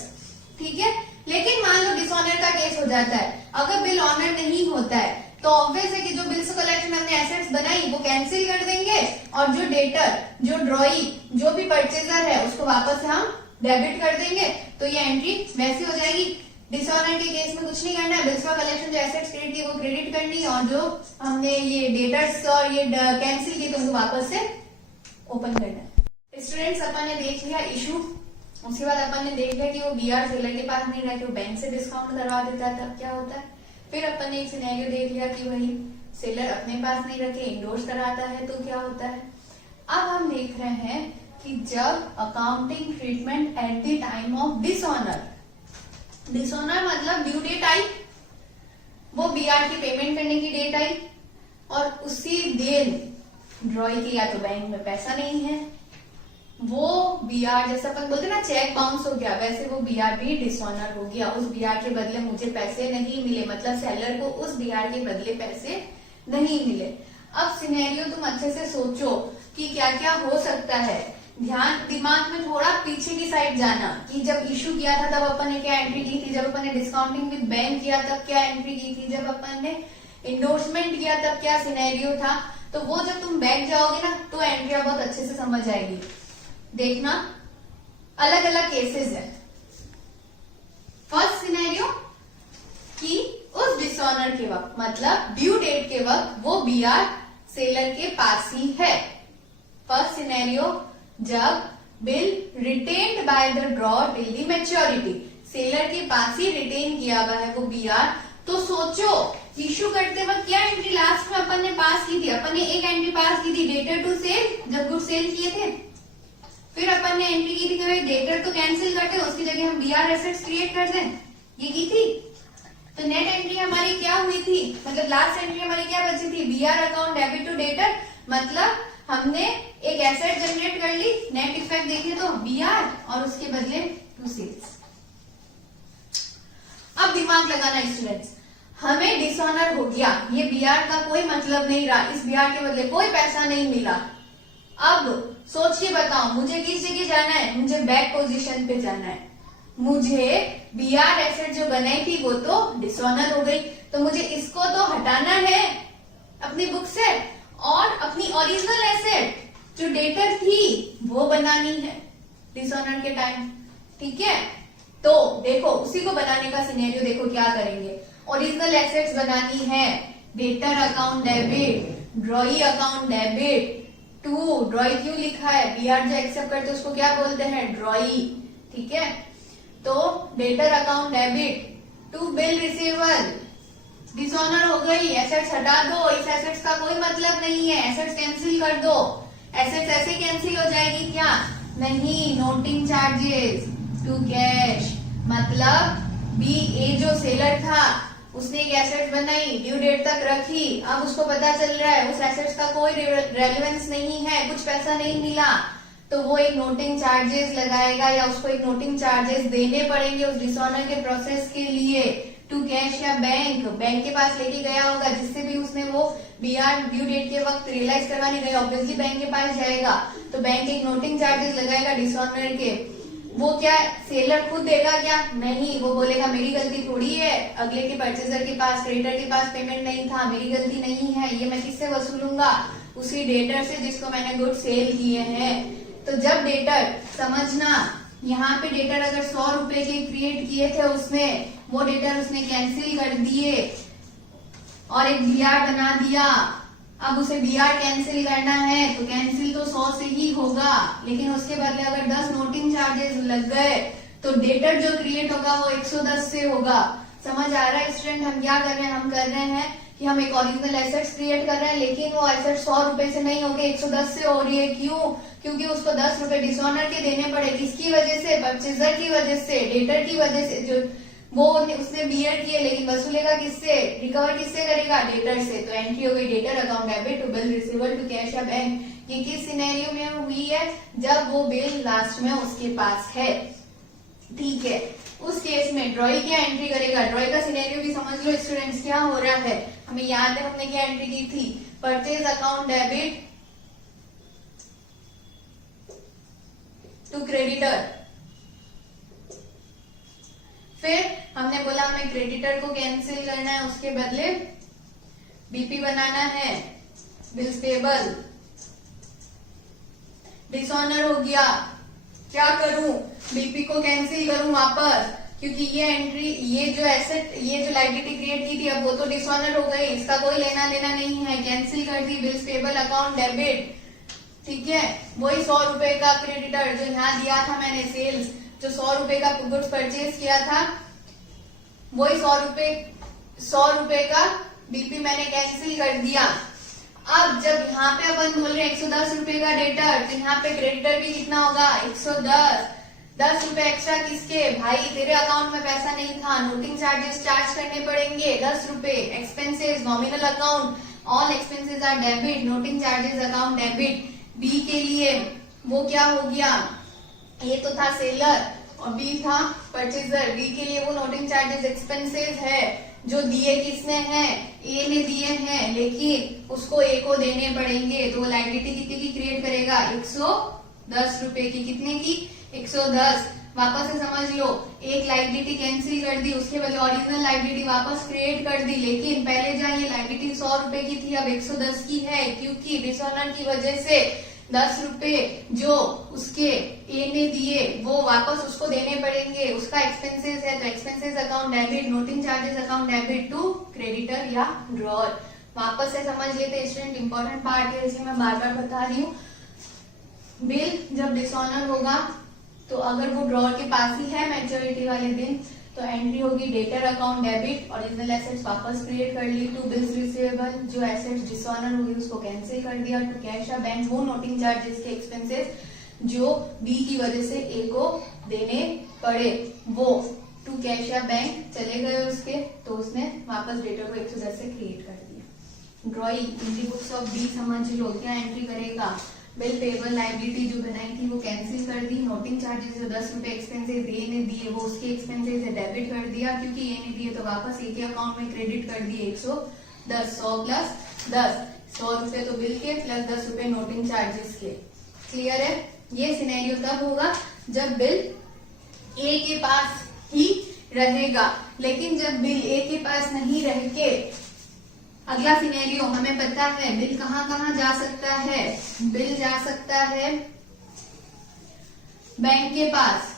ठीक है। लेकिन मान लो डिसऑनर का केस हो जाता है, अगर बिल ऑनर नहीं होता है तो ऑब्वियस है कि जो बिल्स कलेक्शन हमने एसेट्स बनाई वो कैंसिल कर देंगे और जो डेटर, जो ड्रॉई, जो भी परचेजर है उसको वापस से हम डेबिट कर देंगे। तो ये एंट्री वैसी हो जाएगी। डिसऑनर के केस में कुछ नहीं करना है, बिल्स फॉर कलेक्शन जो एसेट्स क्रेडिट की वो क्रेडिट करनी, और जो हमने ये डेटर्स और ये कैंसिल की तो उनको वापस से ओपन करना है। स्टूडेंट्स अपन ने देख लिया इशू, उसके बाद अपन ने देख लिया कि वो बीआर सेलर के पास नहीं रहा, कि वो बैंक से डिस्काउंट करवा देता है, तब क्या होता है। फिर अपन ने एक सिनेरियो देख लिया कि वही सेलर अपने पास नहीं रखे इंडोर्स कराता है तो क्या होता है। अब हम देख रहे हैं कि जब accounting treatment at the time of dishonour, dishonour मतलब ड्यू डेट आई, वो बीआर की पेमेंट करने की डेट आई और उसी दिन ड्रॉई की या तो बैंक में पैसा नहीं है, वो बीआर जैसे अपन बोलते ना चेक बाउंस हो गया, वैसे वो बीआर भी डिसऑनर हो गया। उस बीआर के बदले मुझे पैसे नहीं मिले, मतलब सेलर को उस बीआर के बदले पैसे नहीं मिले। अब सिनेरियो तुम अच्छे से सोचो कि क्या क्या हो सकता है, ध्यान दिमाग में थोड़ा पीछे की साइड जाना कि जब इशू किया था तब अपन ने क्या एंट्री की थी, जब अपन ने डिस्काउंटिंग विद बैंक किया तब क्या एंट्री की थी, जब अपन ने इंडोर्समेंट किया तब क्या सिनेरियो था। तो वो जब तुम बैक जाओगे ना तो एंट्रियां बहुत अच्छे से समझ आएगी। देखना अलग अलग केसेस है। फर्स्ट सिनेरियो कि उस डिसऑनर के वक्त मतलब ड्यू डेट के वक्त वो बीआर सेलर के पास ही है। फर्स्ट सिनेरियो जब bill retained by the draw till the maturity, seller के पास ही रिटेन किया हुआ है वो बीआर। तो सोचो इशू करते वक्त क्या एंट्री लास्ट में अपन ने पास की थी, अपन ने एक एंट्री पास की थी डेटर टू सेल, जब गुड सेल किए थे। फिर अपन ने एंट्री की थी कि डेटर तो कैंसिल करते हैं, उसकी जगह हम बीआर एसेट्स क्रिएट कर दें, ये की थी। तो नेट एंट्री हमारी क्या हुई थी, मतलब लास्ट एंट्री हमारी क्या बची थी, BR account debit to debtor, मतलब हमने एक एसेट जनरेट कर ली, नेट इफेक्ट देखें तो बीआर और उसके बदले टू सेल्स। अब दिमाग लगाना स्टूडेंट्स, हमें डिसऑनर हो गया, ये बीआर का कोई मतलब नहीं रहा, इस बीआर के बदले कोई पैसा नहीं मिला। अब सोच के बताओ मुझे किस जगह जाना है, मुझे बैक पोजीशन पे जाना है। मुझे बीआर एसेट जो बनाई थी वो तो डिसऑनर हो गई, तो मुझे इसको तो हटाना है अपनी बुक से और अपनी ओरिजिनल एसेट जो डेटर थी वो बनानी है डिसऑनर के टाइम, ठीक है। तो देखो उसी को बनाने का सिनेरियो देखो क्या करेंगे। ओरिजिनल एसेट्स बनानी है, debtor account debit, drawee account debit to, drawee क्यों लिखा है, बीआर जो एक्सेप्ट करते हैं उसको क्या बोलते हैं, ड्रॉई, ठीक है। तो debtor account debit to bill receiver, dishonour हो गई, एसेट्स हटा दो, इस एसेट्स का कोई मतलब नहीं है, एसेट्स कैंसिल कर दो। एसेट्स ऐसे कैंसिल हो जाएगी क्या, नहीं, नोटिंग चार्जेस टू कैश, मतलब बी ए जो सेलर था उसने एक एसेट बनाई, ड्यू डेट तक रखी, अब उसको पता चल रहा है उस एसेट्स का कोई रेलेवेंस नहीं है, कुछ पैसा नहीं मिला, तो वो एक नोटिंग चार्जेस लगाएगा या उसको एक नोटिंग चार्जेस देने पड़ेंगे उस डिसऑनर के प्रोसेस के लिए टू कैश या बैंक, बैंक के पास लेके गया होगा जिससे भी उसने वो बीआर ड्यू डेट के वक्त रियलाइज करवाने गया, ऑब्वियसली बैंक के पास जाएगा तो बैंक एक नोटिंग चार्जेस लगाएगा डिसऑनर के। वो क्या सेलर खुद देगा क्या, नहीं, वो बोलेगा मेरी गलती थोड़ी है, अगले के परचेजर के पास, क्रेडिटर के पास पेमेंट नहीं था, मेरी गलती नहीं है, ये मैं किससे वसूलूंगा, उसी डेटर से जिसको मैंने गुड सेल किए हैं। तो जब डेटर, समझना यहाँ पे डेटर अगर 100 रुपए के क्रिएट किए थे उसने, वो डेटर उसने कैंसिल कर दिए और एक बीआर बना दिया। अब उसे बीआर कैंसिल करना है तो कैंसिल तो 100 से ही होगा, लेकिन उसके बदले अगर 10 नोटिंग चार्जेस लग गए तो डेटर जो क्रिएट होगा वो 110 से होगा। समझ आ रहा है स्टूडेंट? हम क्या कर रहे हैं, हम कर रहे हैं कि हम एक ओरिजिनल एसेट्स क्रिएट कर रहे हैं, लेकिन वो एसेट 100 रुपए से नहीं होके 110 से हो रही है। क्यों? क्योंकि उसको 10 रुपए डिसऑनर के देने पड़े। किसकी वजह से? परचेजर की वजह से, डेटर की वजह से। जो वो उसने बियर किए, लेकिन वसूलेगा किससे, रिकवर किससे करेगा? डेटर से। तो एंट्री हो गई debtor account debit to bill receivable to cash या बैंक। ये किस सिनेरियो में हुई है? जब वो बिल लास्ट में उसके पास है। ठीक है, उस केस में ड्रॉई क्या एंट्री करेगा? ड्रॉई का सिनेरियो भी समझ लो स्टूडेंट्स, क्या हो रहा है। हमें याद है हमने क्या एंट्री की थी? Purchase account debit to creditor. फिर हमने बोला हमें क्रेडिटर को कैंसिल करना है, उसके बदले बीपी बनाना है, बिल्स पेबल। डिसऑनर हो गया, क्या करूं? बीपी को कैंसिल करूं वापस, क्योंकि ये एंट्री, ये जो एसेट, ये जो लायबिलिटी क्रिएट की थी, अब वो तो डिसऑनर हो गई, इसका कोई लेना देना नहीं है, कैंसिल कर दी। बिल्स पेबल अकाउंट डेबिट, ठीक है। वही 100 रुपए का क्रेडिटर जो यहाँ दिया था मैंने, सेल्स, जो 100 रुपए का गुड्स परचेज किया था, वही 100 रुपए का बीपी मैंने कैंसिल कर दिया। अब जब यहाँ पे अपन बोल रहे हैं 110 रुपए का डेटर, तो यहाँ पे क्रेडिटर भी कितना होगा? 110। 10 रुपए एक्स्ट्रा किसके? भाई तेरे अकाउंट में पैसा नहीं था, नोटिंग चार्जेस चार्ज करने पड़ेंगे 10 रुपए। Expenses, nominal account, all expenses are debit, noting charges account debit. B के लिए वो क्या हो गया? ए तो था सेलर और बी था परचेजर। बी के लिए वो नोटिंग चार्जेस एक्सपेंसेस है जो दिए किसने हैं? ए ने दिए हैं, लेकिन उसको ए को देने पड़ेंगे। तो वो लायबिलिटी कितने की क्रिएट करेगा? 110 रुपए की। कितने की? 110। वापस से समझ लो, एक लायबिलिटी कैंसिल कर दी, उसके बदले ओरिजिनल लायबिलिटी वापस क्रिएट कर दी, लेकिन पहले जहाँ ये लायबिलिटी 100 रुपए की थी, अब 110 की है, क्योंकि डिसऑनर की वजह से 10 रुपए जो उसके ए ने दिए वो वापस उसको देने पड़ेंगे, उसका एक्सपेंसेस है। तो expenses account debit, noting charges account debit to creditor या ड्रॉअर। वापस से समझ लेते स्टूडेंट, इंपॉर्टेंट पार्ट है, इसलिए मैं बार बार बता रही हूँ। बिल जब डिसऑनर होगा, तो अगर वो ड्रॉअर के पास ही है मैच्योरिटी वाले दिन, तो एंट्री होगी debtor account debit, original assets वापस क्रिएट कर ली, टू बिल्स रिसीवेबल, जो एसेट्स डिसऑनर होगी उसको कैंसिल कर दिया, टू कैश या बैंक, वो नोटिंग चार्जेस के एक्सपेंसेस जो बी की वजह से ए को देने पड़े, वो टू कैश या बैंक चले गए उसके, तो उसने वापस डेटर को 110 से क्रिएट कर दिया। Drawing in the books of B समझ लो, क्या एंट्री करेगा? बिल पेबल लायबिलिटी जो बनाई थी वो कैंसिल कर दी, नोटिंग चार्जेस जो 10 रुपए एक्सपेंसेस ए ने दिए वो उसके एक्सपेंसेस है डेबिट कर दिया, क्योंकि ए ने दिए तो वापस ए के अकाउंट में क्रेडिट कर दिए 110। 100 प्लस 10, 100 रुपए तो बिल के प्लस 10 रुपए नोटिंग चार्जेस के। क्लियर है? ये सिनेरियो तब होगा जब बिल ए के पास ही रहेगा, लेकिन जब बिल ए के पास नहीं रह के, अगला सिनेरियो हमें पता है बिल कहाँ कहाँ जा सकता है? बिल जा सकता है बैंक के पास।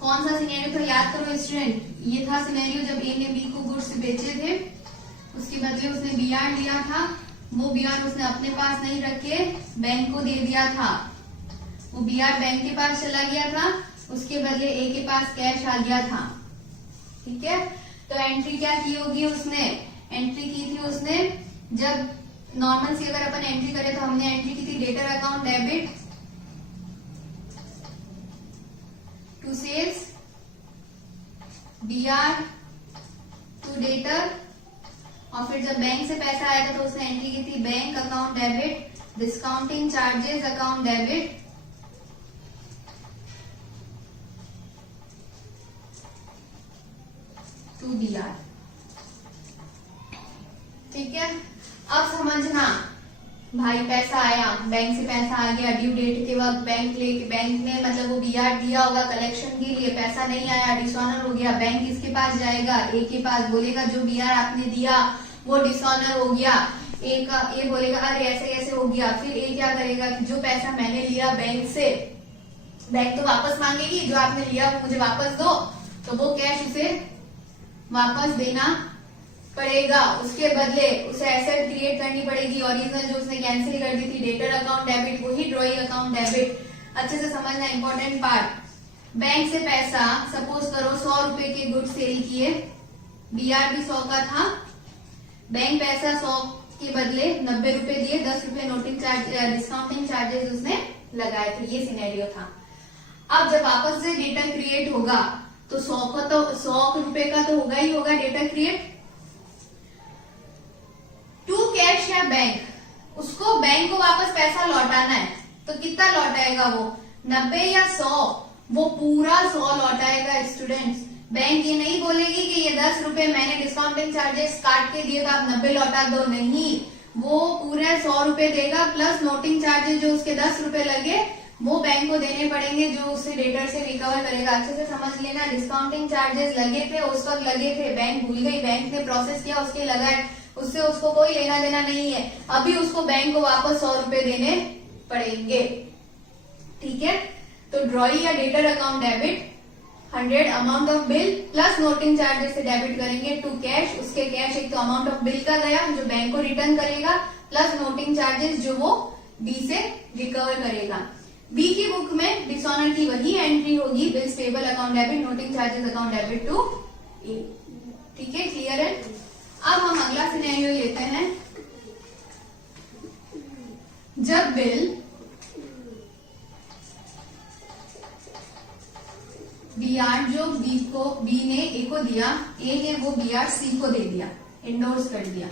कौन सा सिनेरियो था याद करो स्टूडेंट? ये था सिनेरियो जब ए ने बी को गुड्स बेचे थे, उसके बदले उसने बीआर लिया था, वो बीआर उसने अपने पास नहीं रख के बैंक को दे दिया था, वो बीआर बैंक के पास चला गया था, उसके बदले ए के पास कैश आ गया था। ठीक है, तो एंट्री क्या की होगी उसने? एंट्री की थी उसने, जब नॉर्मल सी अगर अपन एंट्री करें तो हमने एंट्री की थी debtor account debit to sales, BR to debtor, और फिर जब बैंक से पैसा आया था तो उसने एंट्री की थी bank account debit, discounting charges account debit to BR. ठीक है, अब समझना भाई, पैसा आया, बैंक से पैसा आ गया, ड्यू डेट के वक्त बैंक ने मतलब वो बीआर दिया होगा कलेक्शन के लिए, पैसा नहीं आया, डिसऑनर हो गया, बैंक किसके पास जाएगा? ए के पास, बोलेगा जो बीआर आपने दिया वो डिसऑनर हो गया। ए का ए बोलेगा अरे ऐसे कैसे हो गया, फिर ए क्या करेगा कि जो पैसा मैंने लिया बैंक से, बैंक तो वापस मांगेगी, जो आपने लिया वो मुझे वापस दो, तो वो कैश उसे वापस देना पड़ेगा। उसके बदले उसे एसेट क्रिएट करनी पड़ेगी, ओरिजिनल जो उसने कैंसिल कर दी थी डेटर अकाउंट डेबिट, वही ड्रॉइंग अकाउंट डेबिट। अच्छे से समझना इंपॉर्टेंट पार्ट। बैंक से पैसा सपोज करो 100 रुपए के गुड्स सेल किए, बीआर भी 100 का था, बैंक पैसा 100 के बदले 90 रुपए दिए, 10 रुपए नोटिंग चार्ज डिस्काउंटिंग चार्जेस उसने लगाए थे, ये सिनेरियो था। अब जब वापस से डेटा क्रिएट होगा तो 100 रुपए का तो होगा ही होगा डेटा क्रिएट। टू कैश या बैंक, उसको बैंक को वापस पैसा लौटाना है, तो कितना लौटाएगा वो 90 या 100? वो पूरा 100 लौटाएगा स्टूडेंट्स। बैंक ये नहीं बोलेगी कि ये 10 रुपए मैंने डिस्काउंटिंग चार्जेस काट के दिए तो आप 90 लौटा दो, नहीं, वो पूरे 100 रुपए देगा प्लस नोटिंग चार्जेस जो उसके 10 रुपए लगे वो बैंक को देने पड़ेंगे, जो उसे डेटर से रिकवर करेगा। अच्छे से समझ लेना, डिस्काउंटिंग चार्जेस लगे थे उस वक्त लगे थे, बैंक भूल गई, बैंक ने प्रोसेस किया उसके लगाए, उससे उसको कोई लेना देना नहीं है। अभी उसको बैंक को वापस 100 रुपए देने पड़ेंगे, ठीक है। तो ड्रॉई या debtor account debit 100 amount of bill plus noting charges से डेबिट करेंगे टू कैश। उसके कैश एक तो अमाउंट ऑफ बिल का गया जो बैंक को रिटर्न करेगा, प्लस नोटिंग चार्जेस जो वो बी से रिकवर करेगा। बी की बुक में डिसऑनर की वही एंट्री होगी, bills payable account debit, noting charges account debit to A, ठीक है, क्लियर है। अब हम अगला सिनेरियो लेते हैं, जब बिल बीआर जो बी ने ए को दिया, ए ने वो बीआर सी को दे दिया, इंडोर्स कर दिया।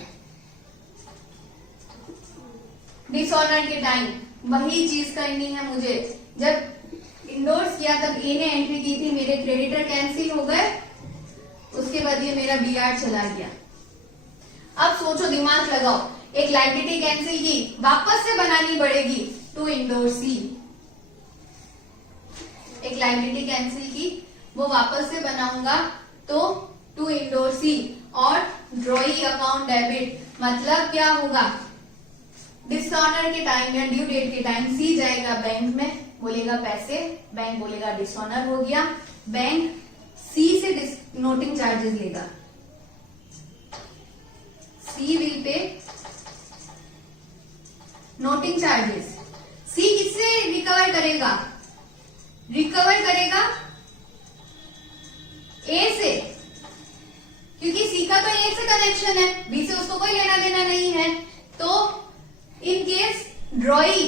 डिसऑनर के टाइम वही चीज करनी है मुझे, जब इंडोर्स किया तब ए ने एंट्री की थी, मेरे क्रेडिटर कैंसिल हो गए, उसके बाद ये मेरा बीआर चला गया। अब सोचो, दिमाग लगाओ, एक लायबिलिटी कैंसिल की, वापस से बनानी पड़ेगी टू इंडोर्स सी। एक लायबिलिटी कैंसिल की, वो वापस से बनाऊंगा तो टू इंडोर्स सी, और ड्रॉई अकाउंट डेबिट, मतलब क्या होगा, डिसऑनर के टाइम या ड्यू डेट के टाइम सी जाएगा बैंक में, बोलेगा पैसे, बैंक बोलेगा डिसऑनर हो गया, बैंक सी से नोटिंग चार्जेस लेगा, सी विल पे नोटिंग चार्जेस। सी किससे रिकवर करेगा, ए से, क्योंकि सी का तो ए से कनेक्शन है, बी से उसको कोई लेना देना नहीं है। तो in case drawee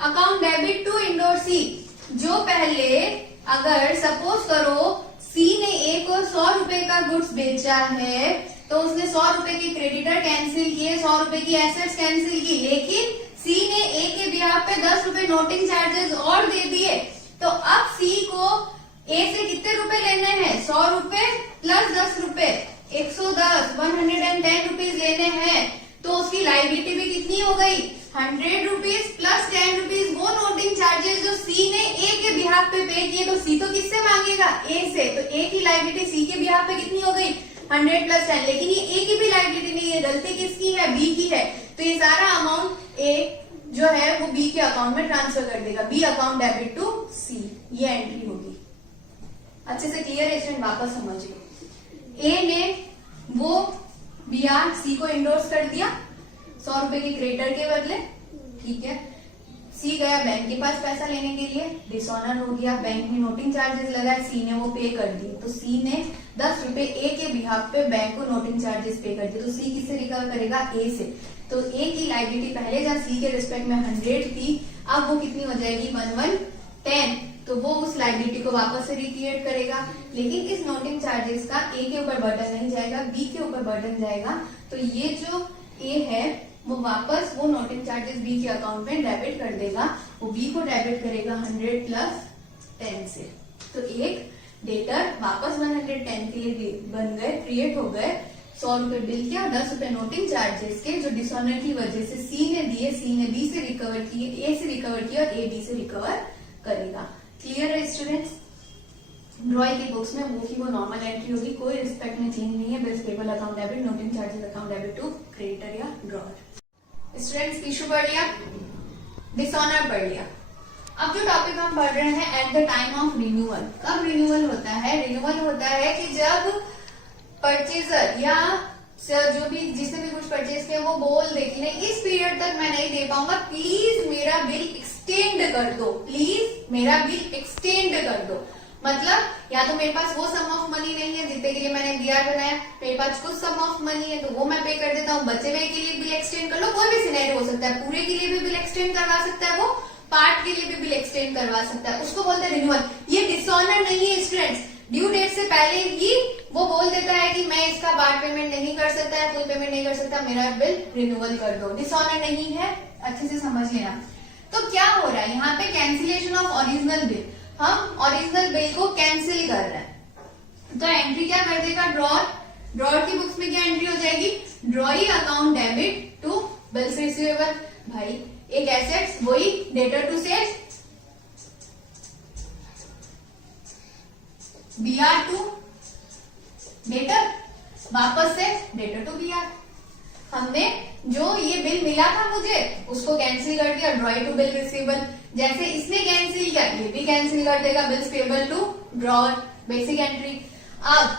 account debit to endorse C, जो पहले अगर सपोज करो सी ने ए को 100 रुपए का गुड्स बेचा है, तो उसने 100 रुपए की क्रेडिटर कैंसिल किए, 100 रुपए की एसेट्स कैंसिल की, लेकिन सी ने ए के बिहाफ पे 10 रुपए नोटिंग चार्जेस और दे दिए। तो अब सी को ए से कितने रुपए लेने हैं, 100 रुपए प्लस 10 रुपए, 110 110 रुपीज लेने हैं। तो उसकी लायबिलिटी भी कितनी हो गई, 100 रुपीज प्लस 10 रुपीज, वो नोटिंग चार्जेस जो सी ने ए के बिहाफ पे पे किए। तो सी तो किससे मांगेगा, ए से, तो ए की लायबिलिटी सी के बिहाफ पे कितनी हो गई, 100 प्लस 10, लेकिन ये ए की भी लायबिलिटी नहीं है, गलती किसकी है, बी की है। तो ये सारा अमाउंट ए जो है वो बी के अकाउंट में ट्रांसफर कर देगा, बी अकाउंट डेबिट टू सी, ये एंट्री होगी। अच्छे से क्लियर है स्टूडेंट, वापस समझिए। ए ने वो बीआर सी को इंडोर्स कर दिया 100 रुपए की क्रेडिटर के बदले, ठीक है। सी गया बैंक के पास पैसा लेने के लिए, डिसऑनर हो गया, बैंक ने नोटिंग चार्जेस लगाए, सी ने वो पे कर दिए। तो सी ने 10 रुपए ए के बिहाफ पे बैंक को नोटिंग चार्जेस पे कर दिए। तो सी किससे रिकवर करेगा, ए से। तो ए की लायबिलिटी पहले जहाँ सी के रिस्पेक्ट में 100 थी, अब वो कितनी हो जाएगी, 1110। तो वो उस लायबिलिटी को वापस से रिक्रिएट करेगा, लेकिन इस नोटिंग चार्जेस का ए के ऊपर बर्डन नहीं जाएगा, बी के ऊपर बर्डन जाएगा। तो ये जो ए है वो वापस वो नोटिंग चार्जेस बी के अकाउंट में डेबिट कर देगा, वो बी को डेबिट करेगा 100 प्लस 10 से। तो एक डेटर वापस 110 के लिए बन गए, क्रिएट हो गए। 100 रुपए बिल के और 10 रुपए नोटिंग चार्जेस के, जो डिसऑनर की वजह से सी ने दिए, सी ने बी से रिकवर किए, ए से रिकवर किया और ए बी से रिकवर करेगा। क्लियर है स्टूडेंट्स? ड्रॉई की बुक्स में वो की वो नॉर्मल एंट्री होगी, कोई रिस्पेक्ट में चेंज नहीं है। Bills payable account debit, noting charges account debit to creditor या ड्रॉअर। स्टूडेंट्स इशू पढ़ लिया, डिसऑनर पढ़ लिया। अब जो टॉपिक हम पढ़ रहे हैं eight the time of renewal. कब रिन्यूअल होता है? रिन्यूअल होता है कि जब परचेजर या जो भी जिसने भी कुछ परचेज किया वो बोल दे कि नहीं इस पीरियड तक मैं नहीं दे पाऊंगा, प्लीज मेरा बिल एक्सटेंड कर दो, प्लीज मेरा बिल एक्सटेंड कर दो। मतलब या तो मेरे पास वो सम ऑफ मनी नहीं है जितने के लिए मैंने दिया है, मेरे पास कुछ सम ऑफ मनी है तो वो मैं पे कर देता हूँ, बचे हुए के लिए बिल एक्सटेंड कर लो। कोई भी सिनेरियो हो सकता है, पूरे के लिए भी बिल एक्सटेंड करवा सकता है, वो पार्ट के लिए भी बिल एक्सटेंड करवा सकता है, उसको बोलते हैं रिन्यूअल। ये डिसऑनर नहीं है स्टूडेंट्स, ड्यू डेट से पहले ही वो बोल देता है कि मैं इसका पार्ट पेमेंट नहीं कर सकता है, फुल पेमेंट नहीं कर सकता, मेरा बिल रिन्यूअल कर दो। डिसऑनर नहीं है, अच्छे से समझ लेना। तो क्या हो रहा है यहाँ पे? Cancellation of original bill. हम ओरिजिनल बिल को कैंसिल कर रहे हैं तो एंट्री क्या कर देगा? ड्रॉअर। ड्रॉअर की बुक्स में क्या एंट्री हो जाएगी? Drawee account debit to bills receivable. भाई एक एसेट्स वही debtor to sales, BR to debtor, वापस से डेटर टू बीआर। हमने जो ये बिल मिला था मुझे उसको कैंसिल कर दिया, ड्रॉई टू बिल रिसीवेबल। जैसे इसने कैंसिल किया ये भी कैंसिल कर देगा, bills payable to drawer, basic entry. अब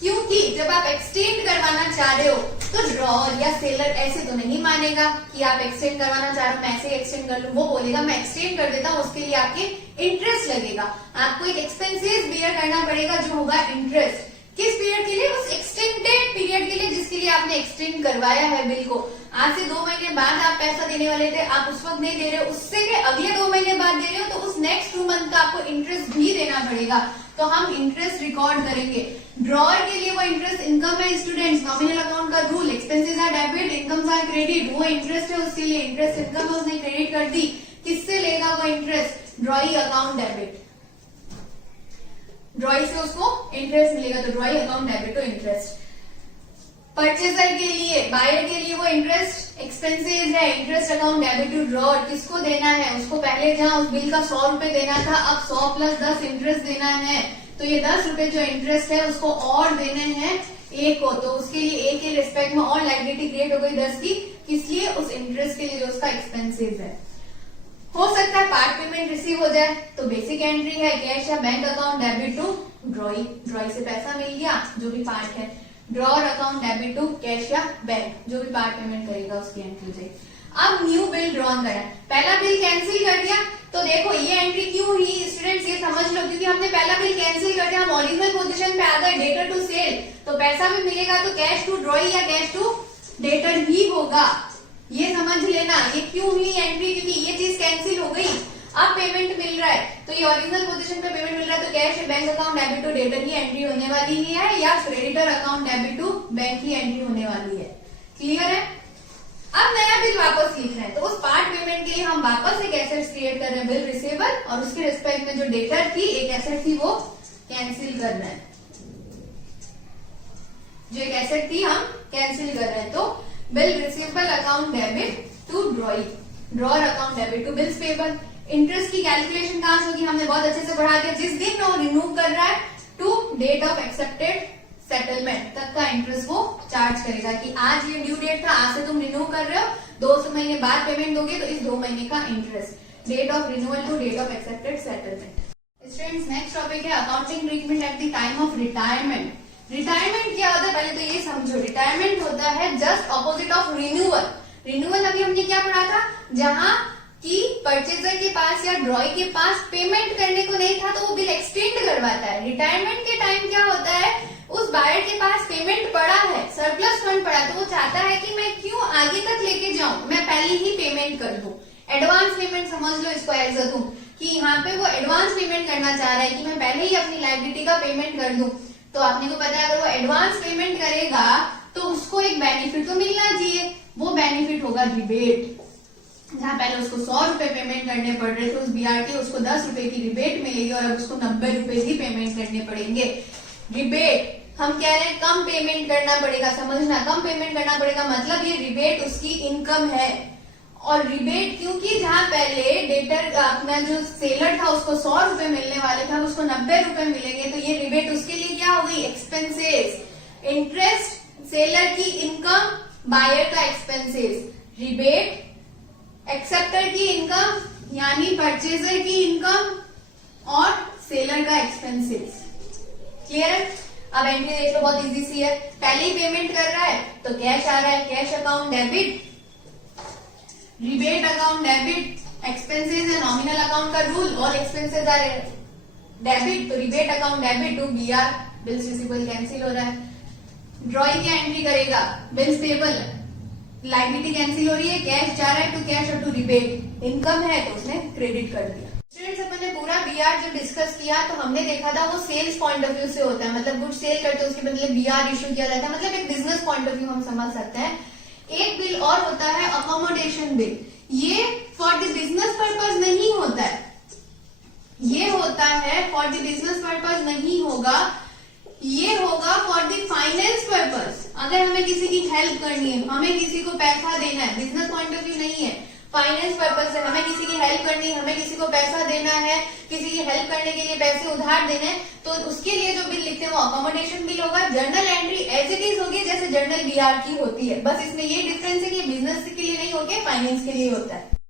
क्योंकि जब आप एक्सटेंड करवाना चाह रहे हो तो ड्रॉअर या सेलर ऐसे तो नहीं मानेगा कि आप एक्सटेंड करवाना चाह रहे हो मैं ऐसे एक्सटेंड कर लूं, वो बोलेगा मैं एक्सटेंड कर देता हूं, उसके लिए आपके इंटरेस्ट लगेगा, आपको एक एक्सपेंसेस बियर करना पड़ेगा जो होगा इंटरेस्ट। किस पीरियड के लिए? उस एक्सटेंडेड पीरियड के लिए जिसके लिए आपने एक्सटेंड करवाया है बिल को। आज से 2 महीने बाद आप पैसा देने वाले थे, आप उस वक्त नहीं दे रहे हो, उससे के अगले 2 महीने बाद दे रहे हो तो उस नेक्स्ट 2 मंथ का आपको इंटरेस्ट भी देना पड़ेगा, तो हम इंटरेस्ट रिकॉर्ड करेंगे। ड्रॉअर के लिए वो इंटरेस्ट इनकम है स्टूडेंट्स, नॉमिनल अकाउंट का rule, expenses are debit, incomes are credit, वो इंटरेस्ट है उसके लिए, इंटरेस्ट इनकम है उसने क्रेडिट कर दी, किससे लेगा वो interest? Drawee account debit. Drawee से उसको इंटरेस्ट मिलेगा तो drawee account debit to interest. Purchaser के लिए, बायर के लिए वो इंटरेस्ट एक्सपेंसेस है, interest account debit to drawer. किसको देना है? उसको पहले जहां उस बिल का 100 रुपए देना था अब 100 प्लस 10 इंटरेस्ट देना है, तो ये 10 रुपए जो इंटरेस्ट है उसको और देने हैं ए को, तो उसके लिए ए के रिस्पेक्ट में और लायबिलिटी क्रिएट हो गई 10 की, किसलिए? उस इंटरेस्ट के लिए जो उसका एक्सपेंसेस है। हो सकता है पार्ट पेमेंट रिसीव हो जाए तो बेसिक एंट्री है कैश या bank account debit to drawee, drawee से पैसा मिल गया जो भी पार्ट है, drawer account debit to cash या बैंक जो भी पार्ट पेमेंट करेगा उसकी एंट्री हो जाएगी। अब न्यू बिल ड्रॉन करा, पहला बिल कैंसिल कर दिया तो देखो ये एंट्री क्यों हुई स्टूडेंट्स ये समझ लो, क्योंकि हमने पहला बिल कैंसिल कर दिया, हम ओरिजिनल पोजीशन पे आ गए डेटर टू सेल, तो पैसा भी मिलेगा तो कैश टू ड्रॉई या कैश टू डेटर ही होगा, ये समझ लेना। ये क्यों हुई एंट्री? क्योंकि ये चीज कैंसिल हो गई, अब पेमेंट मिल रहा है तो ये ओरिजिनल पोजीशन पे पेमेंट मिल रहा है तो cash bank account debit to debtor ही एंट्री होने वाली ही है या creditor account debit to bank ही एंट्री होने वाली है। क्लियर है? अब नया बिल वापस लिख रहे हैं तो उस पार्ट पेमेंट के लिए हम वापस एक एसेट क्रिएट कर रहे हैं बिल रिसीवेबल, और उसके रिस्पेक्ट में जो डेटर थी एक एसेट थी वो कैंसिल कर रहे हैं, जो एक एसेट थी हम कैंसिल कर रहे हैं, तो bill receivable account debit to drawee, drawer account debit to bills payable. Interest की कैलकुलेशन कहां से होगी? हमने बहुत अच्छे से पढ़ा दिया, जिस दिन वो रिमूव कर रहा है to date of accepted settlement तक का इंटरेस्ट वो चार्ज करेगा कि आज ये ड्यू डेट था, आज से तुम रिन्यू कर रहे हो, 2 महीने बाद पेमेंट दोगे तो इस 2 महीने का interest, date of renewal to date of accepted settlement. Students next topic है accounting treatment at the time of retirement. Retirement क्या होता है पहले तो ये समझो, रिटायरमेंट होता है just opposite of renewal. Renewal अभी हमने क्या पढ़ा था, जहां कि परचेजर के पास या ड्रॉई के पास पेमेंट करने को नहीं था तो वो बिल एक्सटेंड करवाता है। रिटायरमेंट के टाइम क्या होता है, उस बायर के पास पेमेंट पड़ा है, सरप्लस फंड पड़ा, तो वो चाहता है कि मैं क्यों आगे तक लेके जाऊं, मैं पहले ही पेमेंट कर दूं। एडवांस पेमेंट समझ लो इसको एज तुम, कि यहाँ पे वो एडवांस पेमेंट करना चाह रहा है कि मैं पहले ही अपनी लायबिलिटी का पेमेंट कर दूं। तो आपने को पता है अगर वो एडवांस पेमेंट करेगा तो उसको एक बेनिफिट तो मिलना चाहिए, वो बेनिफिट होगा रिबेट। जहां पहले उसको 100 रुपए पेमेंट करने पड़ रहे थे उस बीआर के, उसको 10 रुपए की रिबेट मिलेगी और अब उसको 90 रुपए ही पेमेंट करने पड़ेंगे। रिबेट हम कह रहे हैं कम पेमेंट करना पड़ेगा, समझना, कम पेमेंट करना पड़ेगा मतलब ये रिबेट उसकी इनकम है और रिबेट क्योंकि जहां पहले डेटर अपना जो सेलर था उसको 100 रुपए मिलने वाले था उसको 90 रुपए मिलेंगे, तो ये रिबेट उसके लिए क्या हो गई, एक्सपेंसेस। इंटरेस्ट सेलर की इनकम, बायर का एक्सपेंसेस। रिबेट एक्सेप्टर की इनकम यानी परचेजर की इनकम और सेलर का एक्सपेंसेस। क्लियर है? अब एंट्री देख लो, बहुत इजी सी है। पहले ही पेमेंट कर रहा है तो कैश आ रहा है, cash account debit, rebate account debit, expenses है नॉमिनल अकाउंट का रूल, और एक्सपेंसेस आर डेबिट, तो rebate account debit to BR, bills receivable cancel हो रहा है। ड्रॉइंग क्या एंट्री करेगा, बिल्स पेबल, लायबिलिटी कैंसिल हो रही है, कैश जा रहा है टू कैश और टू रिबेट, इनकम है तो उसने क्रेडिट कर दिया। स्टूडेंट्स अपन ने पूरा बीआर जब डिस्कस किया तो हमने देखा था वो सेल्स पॉइंट ऑफ व्यू से होता है, मतलब गुड सेल करते हैं उसके बदले बीआर इशू किया जाता है, मतलब एक बिजनेस पॉइंट ऑफ व्यू हम समझ सकते हैं। एक बिल और होता है अकोमोडेशन बिल, ये फॉर द बिजनेस पर्पज नहीं होता है, ये होता है फॉर द बिजनेस पर्पज नहीं होगा, ये होगा फॉर द फाइनेंस पर्पज। अगर हमें किसी की हेल्प करनी है, हमें किसी को पैसा देना है, बिजनेस पॉइंट ऑफ व्यू नहीं है, फाइनेंस पर्पज से हमें किसी की हेल्प करनी है, हमें किसी को पैसा देना है, किसी की हेल्प करने के लिए पैसे उधार देने हैं, तो उसके लिए जो बिल लिखते हैं वो अकोमोडेशन बिल होगा। Journal entry as it is होगी जैसे जर्नल बीआर की होती है, बस इसमें ये डिफरेंस है कि बिजनेस के लिए नहीं होती है, फाइनेंस के लिए होता है।